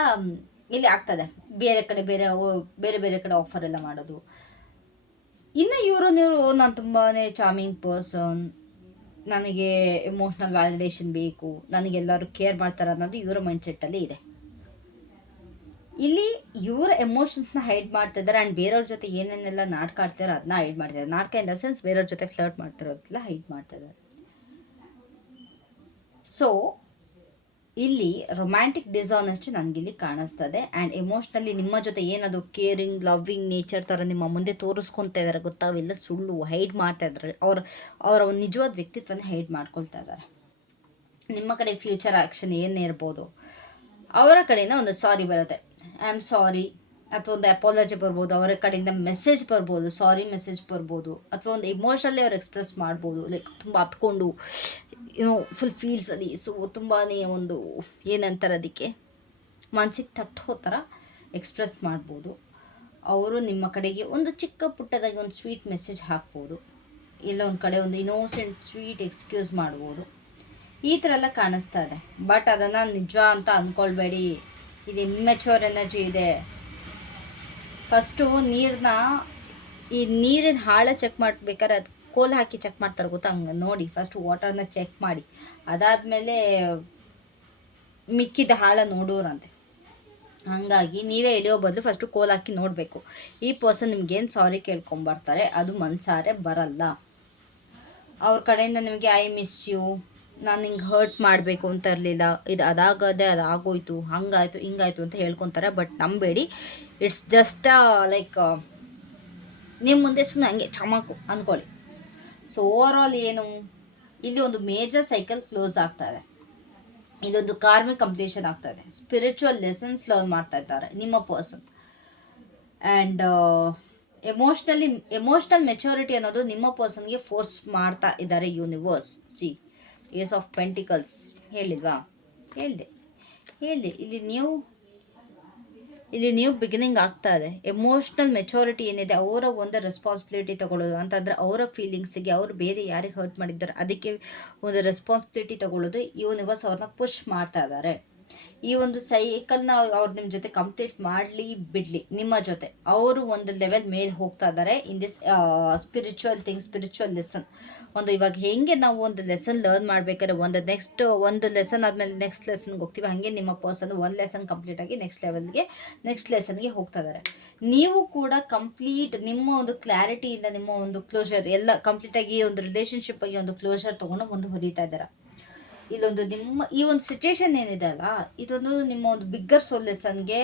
ಇಲ್ಲಿ ಆಗ್ತದೆ ಬೇರೆ ಕಡೆ, ಬೇರೆ ಬೇರೆ ಬೇರೆ ಕಡೆ ಆಫರ್ ಎಲ್ಲ ಮಾಡೋದು. ಇನ್ನು ಇವರು ನೀವು ನಾನು ತುಂಬಾ ಚಾಮಿಂಗ್ ಪರ್ಸನ್ ನನಗೆ ಎಮೋಷ್ನಲ್ ವ್ಯಾಲಿಡೇಷನ್ ಬೇಕು, ನನಗೆಲ್ಲರೂ ಕೇರ್ ಮಾಡ್ತಾರೆ ಅನ್ನೋದು ಇವರ ಮೈಂಡ್ಸೆಟ್ಟಲ್ಲಿ ಇದೆ. ಇಲ್ಲಿ ಇವರ ಎಮೋಷನ್ಸ್ನ ಹೈಡ್ ಮಾಡ್ತಾ ಇದ್ದಾರೆ ಆ್ಯಂಡ್ ಬೇರೆಯವ್ರ ಜೊತೆ ಏನೇನೆಲ್ಲ ನಾಟಕ ಆಡ್ತಾರೋ ಅದನ್ನ ಹೈಡ್ ಮಾಡ್ತಿದ್ದಾರೆ ನಾಟಕ ಇನ್ ದ ಸೆನ್ಸ್ ಬೇರೆಯವ್ರ ಜೊತೆ ಫ್ಲರ್ಟ್ ಮಾಡ್ತಿರೋದೆಲ್ಲ ಹೈಡ್ ಮಾಡ್ತಾ ಇದ್ದಾರೆ ಸೊ ಇಲ್ಲಿ ರೊಮ್ಯಾಂಟಿಕ್ ಡಿಸಾನೆಸ್ಟ್ ನನಗಿಲ್ಲಿ ಕಾಣಿಸ್ತದೆ. ಆ್ಯಂಡ್ ಎಮೋಷ್ನಲಿ ನಿಮ್ಮ ಜೊತೆ ಏನದು ಕೇರಿಂಗ್ ಲವ್ವಿಂಗ್ ನೇಚರ್ ಥರ ನಿಮ್ಮ ಮುಂದೆ ತೋರಿಸ್ಕೊತಾ ಇದ್ದಾರೆ ಗೊತ್ತಾ ಅವೆಲ್ಲ ಸುಳ್ಳು ಹೈಡ್ ಮಾಡ್ತಾ ಇದ್ದಾರೆ ಅವ್ರ, ಅವರ ಒಂದು ನಿಜವಾದ ವ್ಯಕ್ತಿತ್ವನ ಹೈಡ್ ಮಾಡ್ಕೊಳ್ತಾ ಇದ್ದಾರೆ ನಿಮ್ಮ ಕಡೆ ಫ್ಯೂಚರ್ ಆ್ಯಕ್ಷನ್ ಏನೇ ಇರ್ಬೋದು? ಅವರ ಕಡೆಯಿಂದ ಒಂದು ಸಾರಿ ಬರುತ್ತೆ. ಐ ಆಮ್ ಸಾರಿ ಅಥವಾ ಒಂದು ಅಪಾಲಜಿ ಬರ್ಬೋದು, ಅವರ ಕಡೆಯಿಂದ ಮೆಸೇಜ್ ಬರ್ಬೋದು ಸಾರಿ ಮೆಸೇಜ್ ಬರ್ಬೋದು, ಅಥವಾ ಒಂದು ಇಮೋಷನಲ್ಲಿ ಅವ್ರು ಎಕ್ಸ್ಪ್ರೆಸ್ ಮಾಡ್ಬೋದು ಲೈಕ್ ತುಂಬ ಹತ್ಕೊಂಡು ಏನೋ ಫುಲ್ ಫೀಲ್ಸ್ ಫೀಲ್ಸಲ್ಲಿ ಸೊ ತುಂಬಾ ಒಂದು ಏನಂತಾರೆ ಅದಕ್ಕೆ? ಮನಸ್ಸಿಗೆ ತಟ್ಟೋ ಥರ ಎಕ್ಸ್ಪ್ರೆಸ್ ಮಾಡ್ಬೋದು. ಅವರು ನಿಮ್ಮ ಕಡೆಗೆ ಒಂದು ಚಿಕ್ಕ ಪುಟ್ಟದಾಗಿ ಒಂದು ಸ್ವೀಟ್ ಮೆಸೇಜ್ ಹಾಕ್ಬೋದು. ಇಲ್ಲ ಒಂದು ಕಡೆ ಒಂದು ಇನೋಸೆಂಟ್ ಸ್ವೀಟ್ ಎಕ್ಸ್ಕ್ಯೂಸ್ ಮಾಡ್ಬೋದು. ಈ ಥರ ಎಲ್ಲ ಕಾಣಿಸ್ತಾ ಇದೆ. ಬಟ್ ಅದನ್ನು ನಿಜ ಅಂತ ಅಂದ್ಕೊಳ್ಬೇಡಿ ಇದು ಇಮ್ಮೆಚೂರ್ ಎನರ್ಜಿ ಇದೆ. ಫಸ್ಟು ನೀರನ್ನ ಈ ನೀರಿನ ಹಾಳೆ ಚೆಕ್ ಮಾಡಬೇಕಾದ್ರೆ ಅದು ಕೋಲ್ ಹಾಕಿ ಚೆಕ್ ಮಾಡ್ತಾರೆ ಗೊತ್ತಾ? ಹಂಗೆ ನೋಡಿ ಫಸ್ಟ್ ವಾಟರ್ನ ಚೆಕ್ ಮಾಡಿ. ಅದಾದಮೇಲೆ ಮಿಕ್ಕಿದ ಹಾಳ ನೋಡೋರಂತೆ. ಹಾಗಾಗಿ ನೀವೇ ಇಳಿಯೋ ಬದಲು ಫಸ್ಟು ಕೋಲ್ ಹಾಕಿ ನೋಡಬೇಕು. ಈ ಪರ್ಸನ್ ನಿಮ್ಗೇನು ಸಾರಿ ಕೇಳ್ಕೊಂಬರ್ತಾರೆ, ಅದು ಮನ್ಸಾರೆ ಬರಲ್ಲ. ಅವ್ರ ಕಡೆಯಿಂದ ನಿಮಗೆ ಐ ಮಿಸ್ ಯು ನಾನು ಹಿಂಗೆ ಹರ್ಟ್ ಮಾಡಬೇಕು ಅಂತ ಇರಲಿಲ್ಲ. ಇದು ಅದಾಗದೆ ಅದಾಗೋಯ್ತು, ಹಂಗಾಯಿತು, ಹಿಂಗಾಯ್ತು ಅಂತ ಹೇಳ್ಕೊತಾರೆ. ಬಟ್ ನಂಬೇಡಿ ಇಟ್ಸ್ ಜಸ್ಟ್ ಲೈಕ್ ನಿಮ್ಮ ಮುಂದೆ ಸುಮ್ಮನೆ ಹಂಗೆ ಚಮಕು ಅಂದ್ಕೊಳ್ಳಿ ಸೊ ಓವರ್ ಆಲ್ ಏನು, ಇಲ್ಲಿ ಒಂದು ಮೇಜರ್ ಸೈಕಲ್ ಕ್ಲೋಸ್ ಆಗ್ತಾ ಇದೆ. ಇದೊಂದು ಕಾರ್ಮಿಕ್ ಕಂಪ್ಲೀಷನ್ ಆಗ್ತಾ ಇದೆ. ಸ್ಪಿರಿಚುವಲ್ ಲೆಸನ್ಸ್ ಲರ್ನ್ ಮಾಡ್ತಾ ಇದ್ದಾರೆ, ನಿಮ್ಮ person and emotionally emotional maturity ಅನ್ನೋದು ನಿಮ್ಮ ಪರ್ಸನ್ಗೆ ಫೋರ್ಸ್ ಮಾಡ್ತಾ ಇದ್ದಾರೆ universe C ace of pentacles ಹೇಳಿಲ್ವಾ ಹೇಳಿದೆ. ಹೇಳಿದೆ. ಇಲ್ಲಿ ನೀವು ಇಲ್ಲಿ ನ್ಯೂ ಬಿಗಿನಿಂಗ್ ಆಗ್ತಾ ಇದೆ. ಎಮೋಷ್ನಲ್ ಮೆಚುರಿಟಿ ಏನಿದೆ, ಅವರ ಒಂದು ರೆಸ್ಪಾನ್ಸಿಬಿಲಿಟಿ ತಗೊಳ್ಳೋದು. ಅಂತಂದ್ರೆ ಅವರ ಫೀಲಿಂಗ್ಸಿಗೆ ಅವರು ಬೇರೆ ಯಾರಿಗೆ ಹರ್ಟ್ ಮಾಡಿದ್ದಾರೆ, ಅದಕ್ಕೆ ಒಂದು ರೆಸ್ಪಾನ್ಸಿಬಿಲಿಟಿ ತಗೊಳ್ಳೋದು. ಯೂನಿವರ್ಸ್ ಅವ್ರನ್ನ ಪುಷ್ ಮಾಡ್ತಾ ಇದ್ದಾರೆ. ಈ ಒಂದು ಸೈಕಲ್ನ ಅವ್ರು ನಿಮ್ಮ ಜೊತೆ ಕಂಪ್ಲೀಟ್ ಮಾಡಲಿ ಬಿಡಲಿ, ನಿಮ್ಮ ಜೊತೆ. ಅವರು ಒಂದು ಲೆವೆಲ್ ಮೇಲೆ ಹೋಗ್ತಾ ಇದ್ದಾರೆ in this spiritual thing spiritual lesson ಒಂದು ಇವಾಗ ಹೆಂಗೆ ನಾವು ಒಂದು ಲೆಸನ್ ಲರ್ನ್ ಮಾಡ್ಬೇಕಾದ್ರೆ ಒಂದು ನೆಕ್ಸ್ಟ್ ಒಂದು ಲೆಸನ್ ಆದಮೇಲೆ ನೆಕ್ಸ್ಟ್ ಲೆಸನ್ಗೆ ಹೋಗ್ತೀವಿ, ಹಾಗೆ ನಿಮ್ಮ ಪರ್ಸನ್ ಒಂದು ಲೆಸನ್ ಕಂಪ್ಲೀಟ್ ಆಗಿ ನೆಕ್ಸ್ಟ್ ಲೆವೆಲ್ಗೆ ನೆಕ್ಸ್ಟ್ ಲೆಸನ್ಗೆ ಹೋಗ್ತಾ ಇದ್ದಾರೆ ನೀವು ಕೂಡ ಕಂಪ್ಲೀಟ್ ನಿಮ್ಮ ಒಂದು ಕ್ಲಾರಿಟಿಯಿಂದ ನಿಮ್ಮ ಒಂದು ಕ್ಲೋಷರ್ ಎಲ್ಲ ಕಂಪ್ಲೀಟಾಗಿ ಒಂದು ರಿಲೇಷನ್ಶಿಪ್ ಆಗಿ ಒಂದು ಕ್ಲೋಷರ್ ತೊಗೊಂಡು ಮುಂದೆ ಹೊರೀತಾ ಇದ್ದಾರೆ? ಇಲ್ಲೊಂದು ನಿಮ್ಮ, ಈ ಒಂದು ಸಿಚುವೇಶನ್ ಏನಿದೆ ಅಲ್ಲ, ಇದೊಂದು ನಿಮ್ಮ ಒಂದು ಬಿಗ್ಗರ್ ಸೊಲ್ಯೂಷನ್ಗೆ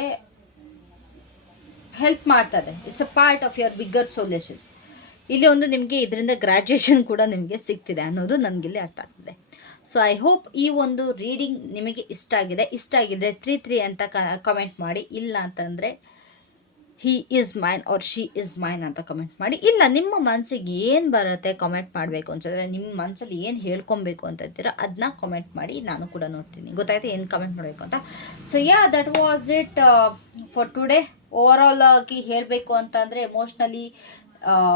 ಹೆಲ್ಪ್ ಮಾಡ್ತದೆ. It's a part of your bigger solution ಇಲ್ಲಿ ಒಂದು ನಿಮಗೆ ಇದರಿಂದ ಗ್ರ್ಯಾಜುಯೇಷನ್ ಕೂಡ ನಿಮಗೆ ಸಿಗ್ತಿದೆ ಅನ್ನೋದು ನನಗಿಲ್ಲಿ ಅರ್ಥ ಆಗ್ತಿದೆ. ಸೊ ಐ ಹೋಪ್ ಈ ಒಂದು ರೀಡಿಂಗ್ ನಿಮಗೆ ಇಷ್ಟ ಆಗಿದೆ. ಇಷ್ಟ ಆಗಿದ್ರೆ ತ್ರೀ ತ್ರೀ ಅಂತ ಕಮೆಂಟ್ ಮಾಡಿ. ಇಲ್ಲ ಅಂತಂದರೆ he is mine or she is mine ಅಂತ ಕಮೆಂಟ್ ಮಾಡಿ. ಇಲ್ಲ, ನಿಮ್ಮ ಮನಸ್ಸಿಗೆ ಏನು ಬರುತ್ತೆ ಕಮೆಂಟ್ ಮಾಡಬೇಕು ಅಂತಂದರೆ ನಿಮ್ಮ ಮನಸ್ಸಲ್ಲಿ ಏನು ಹೇಳ್ಕೊಬೇಕು ಅಂತ ಇದ್ದೀರಾ ಅದನ್ನ ಕಮೆಂಟ್ ಮಾಡಿ ನಾನು ಕೂಡ ನೋಡ್ತೀನಿ. ಗೊತ್ತಾಯ್ತು ಏನು ಕಮೆಂಟ್ ಮಾಡಬೇಕು ಅಂತ? So yeah that was it for today overall ಆಗಿ ಹೇಳಬೇಕು ಅಂತಂದರೆ ಎಮೋಷ್ನಲಿ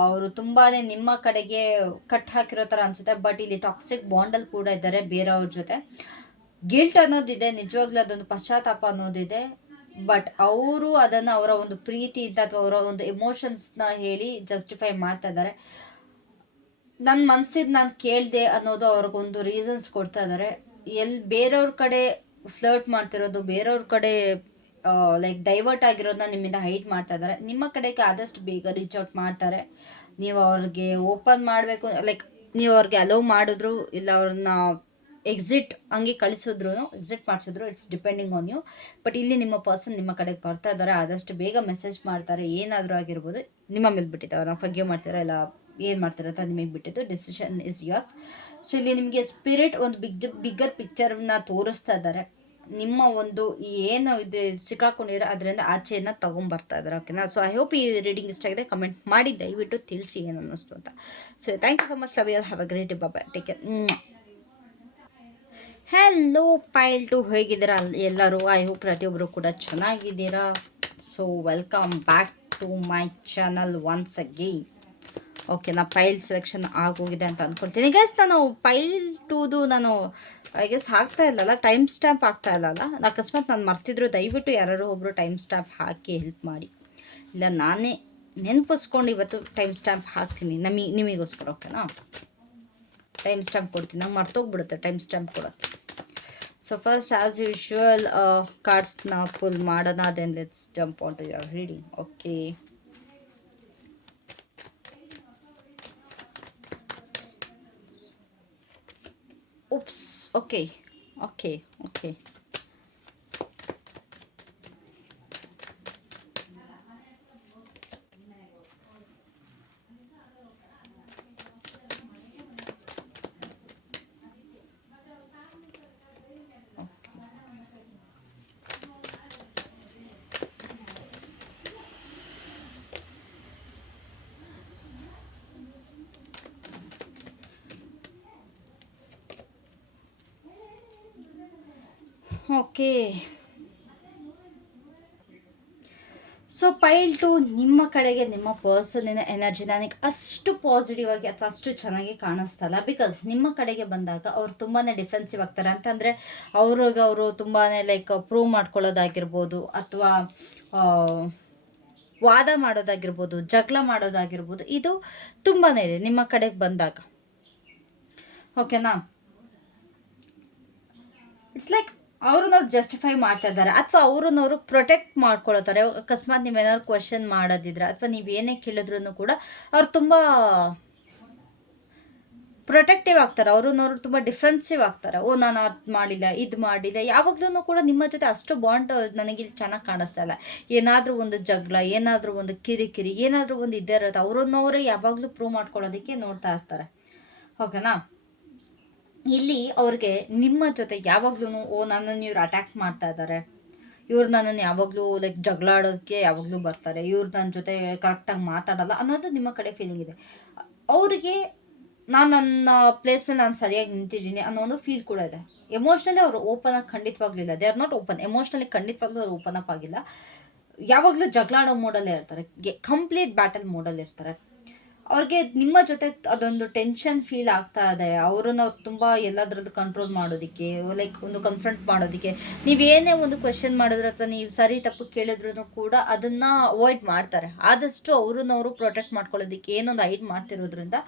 ಅವರು ತುಂಬಾ ನಿಮ್ಮ ಕಡೆಗೆ ಕಟ್ ಹಾಕಿರೋ ಥರ ಅನಿಸುತ್ತೆ. ಬಟ್ ಇಲ್ಲಿ ಟಾಕ್ಸಿಕ್ ಬಾಂಡಲ್ಲಿ ಕೂಡ ಇದ್ದಾರೆ ಬೇರೆಯವ್ರ ಜೊತೆ. ಗಿಲ್ಟ್ ಅನ್ನೋದಿದೆ, ನಿಜವಾಗ್ಲೂ ಅದೊಂದು ಪಶ್ಚಾತ್ತಾಪ ಅನ್ನೋದಿದೆ. ಬಟ್ ಅವರು ಅದನ್ನು ಅವರ ಒಂದು ಪ್ರೀತಿಯಿಂದ ಅಥವಾ ಅವರ ಒಂದು ಎಮೋಷನ್ಸ್ನ ಹೇಳಿ ಜಸ್ಟಿಫೈ ಮಾಡ್ತಾ ಇದ್ದಾರೆ. ನನ್ನ ಮನ್ಸಿಗೆ ನಾನು ಕೇಳಿದೆ ಅನ್ನೋದು ಅವ್ರಿಗೊಂದು ರೀಸನ್ಸ್ ಕೊಡ್ತಾ ಇದ್ದಾರೆ. ಎಲ್ಲಿ ಬೇರೆಯವ್ರ ಕಡೆ ಫ್ಲರ್ಟ್ ಮಾಡ್ತಿರೋದು, ಬೇರೆಯವ್ರ ಕಡೆ ಲೈಕ್ ಡೈವರ್ಟ್ ಆಗಿರೋದನ್ನ ನಿಮ್ಮಿಂದ ಹೈಟ್ ಮಾಡ್ತಾ ಇದ್ದಾರೆ. ನಿಮ್ಮ ಕಡೆಗೆ ಆದಷ್ಟು ಬೇಗ ರೀಚ್ ಔಟ್ ಮಾಡ್ತಾರೆ. ನೀವು ಅವ್ರಿಗೆ ಓಪನ್ ಮಾಡಬೇಕು ಲೈಕ್ ನೀವು ಅವ್ರಿಗೆ ಅಲೋ ಮಾಡಿದ್ರು, ಇಲ್ಲ ಅವ್ರನ್ನ ಎಕ್ಸಿಟ್ ಹಂಗೆ ಕಳಿಸಿದ್ರು ಎಕ್ಸಿಟ್ ಮಾಡಿಸಿದ್ರು it's depending on you but ಇಲ್ಲಿ ನಿಮ್ಮ ಪರ್ಸನ್ ನಿಮ್ಮ ಕಡೆಗೆ ಬರ್ತಾ ಇದ್ದಾರೆ, ಆದಷ್ಟು ಬೇಗ ಮೆಸೇಜ್ ಮಾಡ್ತಾರೆ, ಏನಾದರೂ ಆಗಿರ್ಬೋದು, ನಿಮ್ಮ ಮೇಲೆ ಬಿಟ್ಟಿದ್ದಾರೆ ನಾವು ಫಗ್ಗೆ ಮಾಡ್ತಾರೆ ಇಲ್ಲ ಏನು ಮಾಡ್ತಾರೆ ಅಂತ ನಿಮಗೆ ಬಿಟ್ಟಿದ್ದು ಡಿಸಿಷನ್ ಇಸ್ ಯೋರ್ಸ್ ಸೊ ಇಲ್ಲಿ ನಿಮಗೆ ಸ್ಪಿರಿಟ್ ಒಂದು ಬಿಗ್ ಬಿಗ್ಗರ್ ಪಿಕ್ಚರ್ನ ತೋರಿಸ್ತಾ ಇದ್ದಾರೆ. ನಿಮ್ಮ ಒಂದು ಏನು ಇದು ಸಿಕ್ಕಾಕೊಂಡಿರೋ ಅದರಿಂದ ಆಚೆಯನ್ನ ತೊಗೊಂಬರ್ತಾ ಇದ್ದಾರೆ ಓಕೆನಾ ಸೊ ಐ ಹೋಪ್ ಈ ರೀಡಿಂಗ್ ಇಷ್ಟ ಆಗಿದೆ ಕಮೆಂಟ್ ಮಾಡಿ, ದಯವಿಟ್ಟು ತಿಳಿಸಿ ಏನು ಅನ್ನಿಸ್ತು ಅಂತ. So thank you so much love you have a great Baba take care hello pile two ಹೇಗಿದ್ದೀರಾ ಎಲ್ಲರೂ? ಐ ಹೋಪ್ ಪ್ರತಿಯೊಬ್ಬರು ಕೂಡ ಚೆನ್ನಾಗಿದ್ದೀರಾ? So welcome back to my channel once again okay ನಾ ಪೈಲ್ ಸೆಲೆಕ್ಷನ್ ಆಗೋಗಿದೆ ಅಂತ ಅಂದ್ಕೊಳ್ತೀನಿ ಗೈಸ್ ನಾನು ಪೈಲ್ ಟೂದು ನಾನು ಐ ಗೆಸ್ ಹಾಕ್ತಾ ಇಲ್ಲಲ್ಲ ಟೈಮ್ ಸ್ಟ್ಯಾಂಪ್ ಆಗ್ತಾ ಇಲ್ಲಲ್ಲ. ಅಕಸ್ಮಾತ್ ನಾನು ಮರ್ತಿದ್ರು, ದಯವಿಟ್ಟು ಯಾರು ಒಬ್ಬರು ಟೈಮ್ ಸ್ಟ್ಯಾಂಪ್ ಹಾಕಿ ಹೆಲ್ಪ್ ಮಾಡಿ. ಇಲ್ಲ, ನಾನೇ ನೆನಪಿಸ್ಕೊಂಡು ಇವತ್ತು ಟೈಮ್ ಸ್ಟ್ಯಾಂಪ್ ಹಾಕ್ತೀನಿ. ನಮಗೆ ನಿಮಗೋಸ್ಕರ ಓಕೆನಾ ಟೈಮ್ ಸ್ಟ್ಯಾಂಪ್ ಕೊಡ್ತೀನಿ. ನಂಗೆ ಮರ್ತೋಗ್ಬಿಡುತ್ತೆ ಟೈಮ್ ಸ್ಟ್ಯಾಂಪ್ ಕೊಡೋಕ್ಕೆ. ಸೊ ಫಸ್ಟ್ ಆ್ಯಸ್ ಯೂಶ್ವಲ್ ಕಾರ್ಡ್ಸ್ನ ಫುಲ್ ಮಾಡೋಣ then let's jump on to your reading okay oops okay okay Okay. Okay. So pile two ನಿಮ್ಮ ಕಡೆಗೆ ನಿಮ್ಮ ಪರ್ಸನಿನ ಎನರ್ಜಿ ನನಗೆ ಅಷ್ಟು ಪಾಸಿಟಿವ್ ಆಗಿ ಅಥವಾ ಅಷ್ಟು ಚೆನ್ನಾಗಿ ಕಾಣಿಸ್ತಲ್ಲ? ಬಿಕಾಸ್ ನಿಮ್ಮ ಕಡೆಗೆ ಬಂದಾಗ ಅವ್ರು ತುಂಬಾ ಡಿಫೆನ್ಸಿವ್ ಆಗ್ತಾರೆ. ಅಂತಂದರೆ ಅವ್ರಿಗೆ ಅವರು ತುಂಬಾ ಲೈಕ್ ಪ್ರೂವ್ ಮಾಡ್ಕೊಳ್ಳೋದಾಗಿರ್ಬೋದು, ಅಥವಾ ವಾದ ಮಾಡೋದಾಗಿರ್ಬೋದು, ಜಗಳ ಮಾಡೋದಾಗಿರ್ಬೋದು, ಇದು ತುಂಬಾ ಇದೆ ನಿಮ್ಮ ಕಡೆಗೆ ಬಂದಾಗ. ಓಕೆನಾ ಇಟ್ಸ್ ಲೈಕ್ ಅವ್ರನ್ನವ್ರು ಜಸ್ಟಿಫೈ ಮಾಡ್ತಾ ಇದ್ದಾರೆ. ಅಥವಾ ಅವ್ರನ್ನವರು ಪ್ರೊಟೆಕ್ಟ್ ಮಾಡ್ಕೊಳ್ತಾರೆ ಅಕಸ್ಮಾತ್ ನೀವೇನಾದ್ರು ಕ್ವಶನ್ ಮಾಡೋದಿದ್ರೆ ಅಥವಾ ನೀವು ಏನೇ ಕೇಳಿದ್ರು ಕೂಡ ಅವ್ರು ತುಂಬ ಪ್ರೊಟೆಕ್ಟಿವ್ ಆಗ್ತಾರೆ. ಅವ್ರನ್ನವ್ರು ತುಂಬ ಡಿಫೆನ್ಸಿವ್ ಆಗ್ತಾರೆ. ಓ, ನಾನು ಅದು ಮಾಡಿಲ್ಲ, ಇದು ಮಾಡಿಲ್ಲ. ಯಾವಾಗಲೂ ಕೂಡ ನಿಮ್ಮ ಜೊತೆ ಅಷ್ಟು ಬಾಂಡ್ ನನಗೆ ಚೆನ್ನಾಗಿ ಕಾಣಿಸ್ತಾ ಇಲ್ಲ. ಏನಾದರೂ ಒಂದು ಜಗಳ, ಏನಾದರೂ ಒಂದು ಕಿರಿಕಿರಿ, ಏನಾದರೂ ಒಂದು ಇದ್ದೇ ಇರುತ್ತೆ ಅವ್ರನ್ನವರೇ ಯಾವಾಗಲೂ ಪ್ರೂವ್ ಮಾಡ್ಕೊಳ್ಳೋದಕ್ಕೆ ನೋಡ್ತಾ ಇರ್ತಾರೆ. ಓಕೆನಾ ಇಲ್ಲಿ ಅವ್ರಿಗೆ ನಿಮ್ಮ ಜೊತೆ ಯಾವಾಗ್ಲೂ ಓ, ನನ್ನನ್ನು ಇವ್ರು ಅಟ್ಯಾಕ್ ಮಾಡ್ತಾ ಇದ್ದಾರೆ ಇವ್ರು ನನ್ನನ್ನು ಯಾವಾಗಲೂ ಲೈಕ್ ಜಗಳಾಡೋದಕ್ಕೆ ಯಾವಾಗಲೂ ಬರ್ತಾರೆ. ಇವ್ರು ನನ್ನ ಜೊತೆ ಕರೆಕ್ಟಾಗಿ ಮಾತಾಡಲ್ಲ ಅನ್ನೋದು ನಿಮ್ಮ ಕಡೆ ಫೀಲಿಂಗ್ ಇದೆ. ಅವರಿಗೆ ನಾನು ನನ್ನ ಪ್ಲೇಸ್ ಮೇಲೆ ನಾನು ಸರಿಯಾಗಿ ನಿಂತಿದ್ದೀನಿ ಅನ್ನೋ ಒಂದು ಫೀಲ್ ಕೂಡ ಇದೆ. ಎಮೋಷ್ನಲಿ ಅವರು ಓಪನ್ ಆಗಿ ಖಂಡಿತವಾಗ್ಲಿಲ್ಲ. They are not open emotionally ಖಂಡಿತವಾಗ್ಲೂ ಅವ್ರು ಓಪನ್ ಅಪ್ ಆಗಿಲ್ಲ. ಯಾವಾಗಲೂ ಜಗಳಾಡೋ ಮೋಡಲ್ಲೇ ಇರ್ತಾರೆ. ಕಂಪ್ಲೀಟ್ ಬ್ಯಾಟಲ್ ಮೋಡಲ್ಲಿ ಇರ್ತಾರೆ. ಅವ್ರಿಗೆ ನಿಮ್ಮ ಜೊತೆ ಅದೊಂದು ಟೆನ್ಷನ್ ಫೀಲ್ ಆಗ್ತಾ ಇದೆ. ಅವ್ರನ್ನ ತುಂಬ ಎಲ್ಲದರಲ್ಲೂ ಕಂಟ್ರೋಲ್ ಮಾಡೋದಕ್ಕೆ ಲೈಕ್ ಒಂದು ಕನ್ಫ್ರಂಟ್ ಮಾಡೋದಕ್ಕೆ. ಏನೇ ಒಂದು ಕ್ವೆಶನ್ ಮಾಡಿದ್ರು ಅಥವಾ ನೀವು ಸರಿ ತಪ್ಪು ಕೇಳಿದ್ರು ಕೂಡ ಅದನ್ನು ಅವಾಯ್ಡ್ ಮಾಡ್ತಾರೆ. ಆದಷ್ಟು ಅವ್ರನ್ನ ಅವರು ಪ್ರೊಟೆಕ್ಟ್ ಮಾಡ್ಕೊಳ್ಳೋದಕ್ಕೆ ಏನೊಂದು ಐಡ್ ಮಾಡ್ತಿರೋದ್ರಿಂದ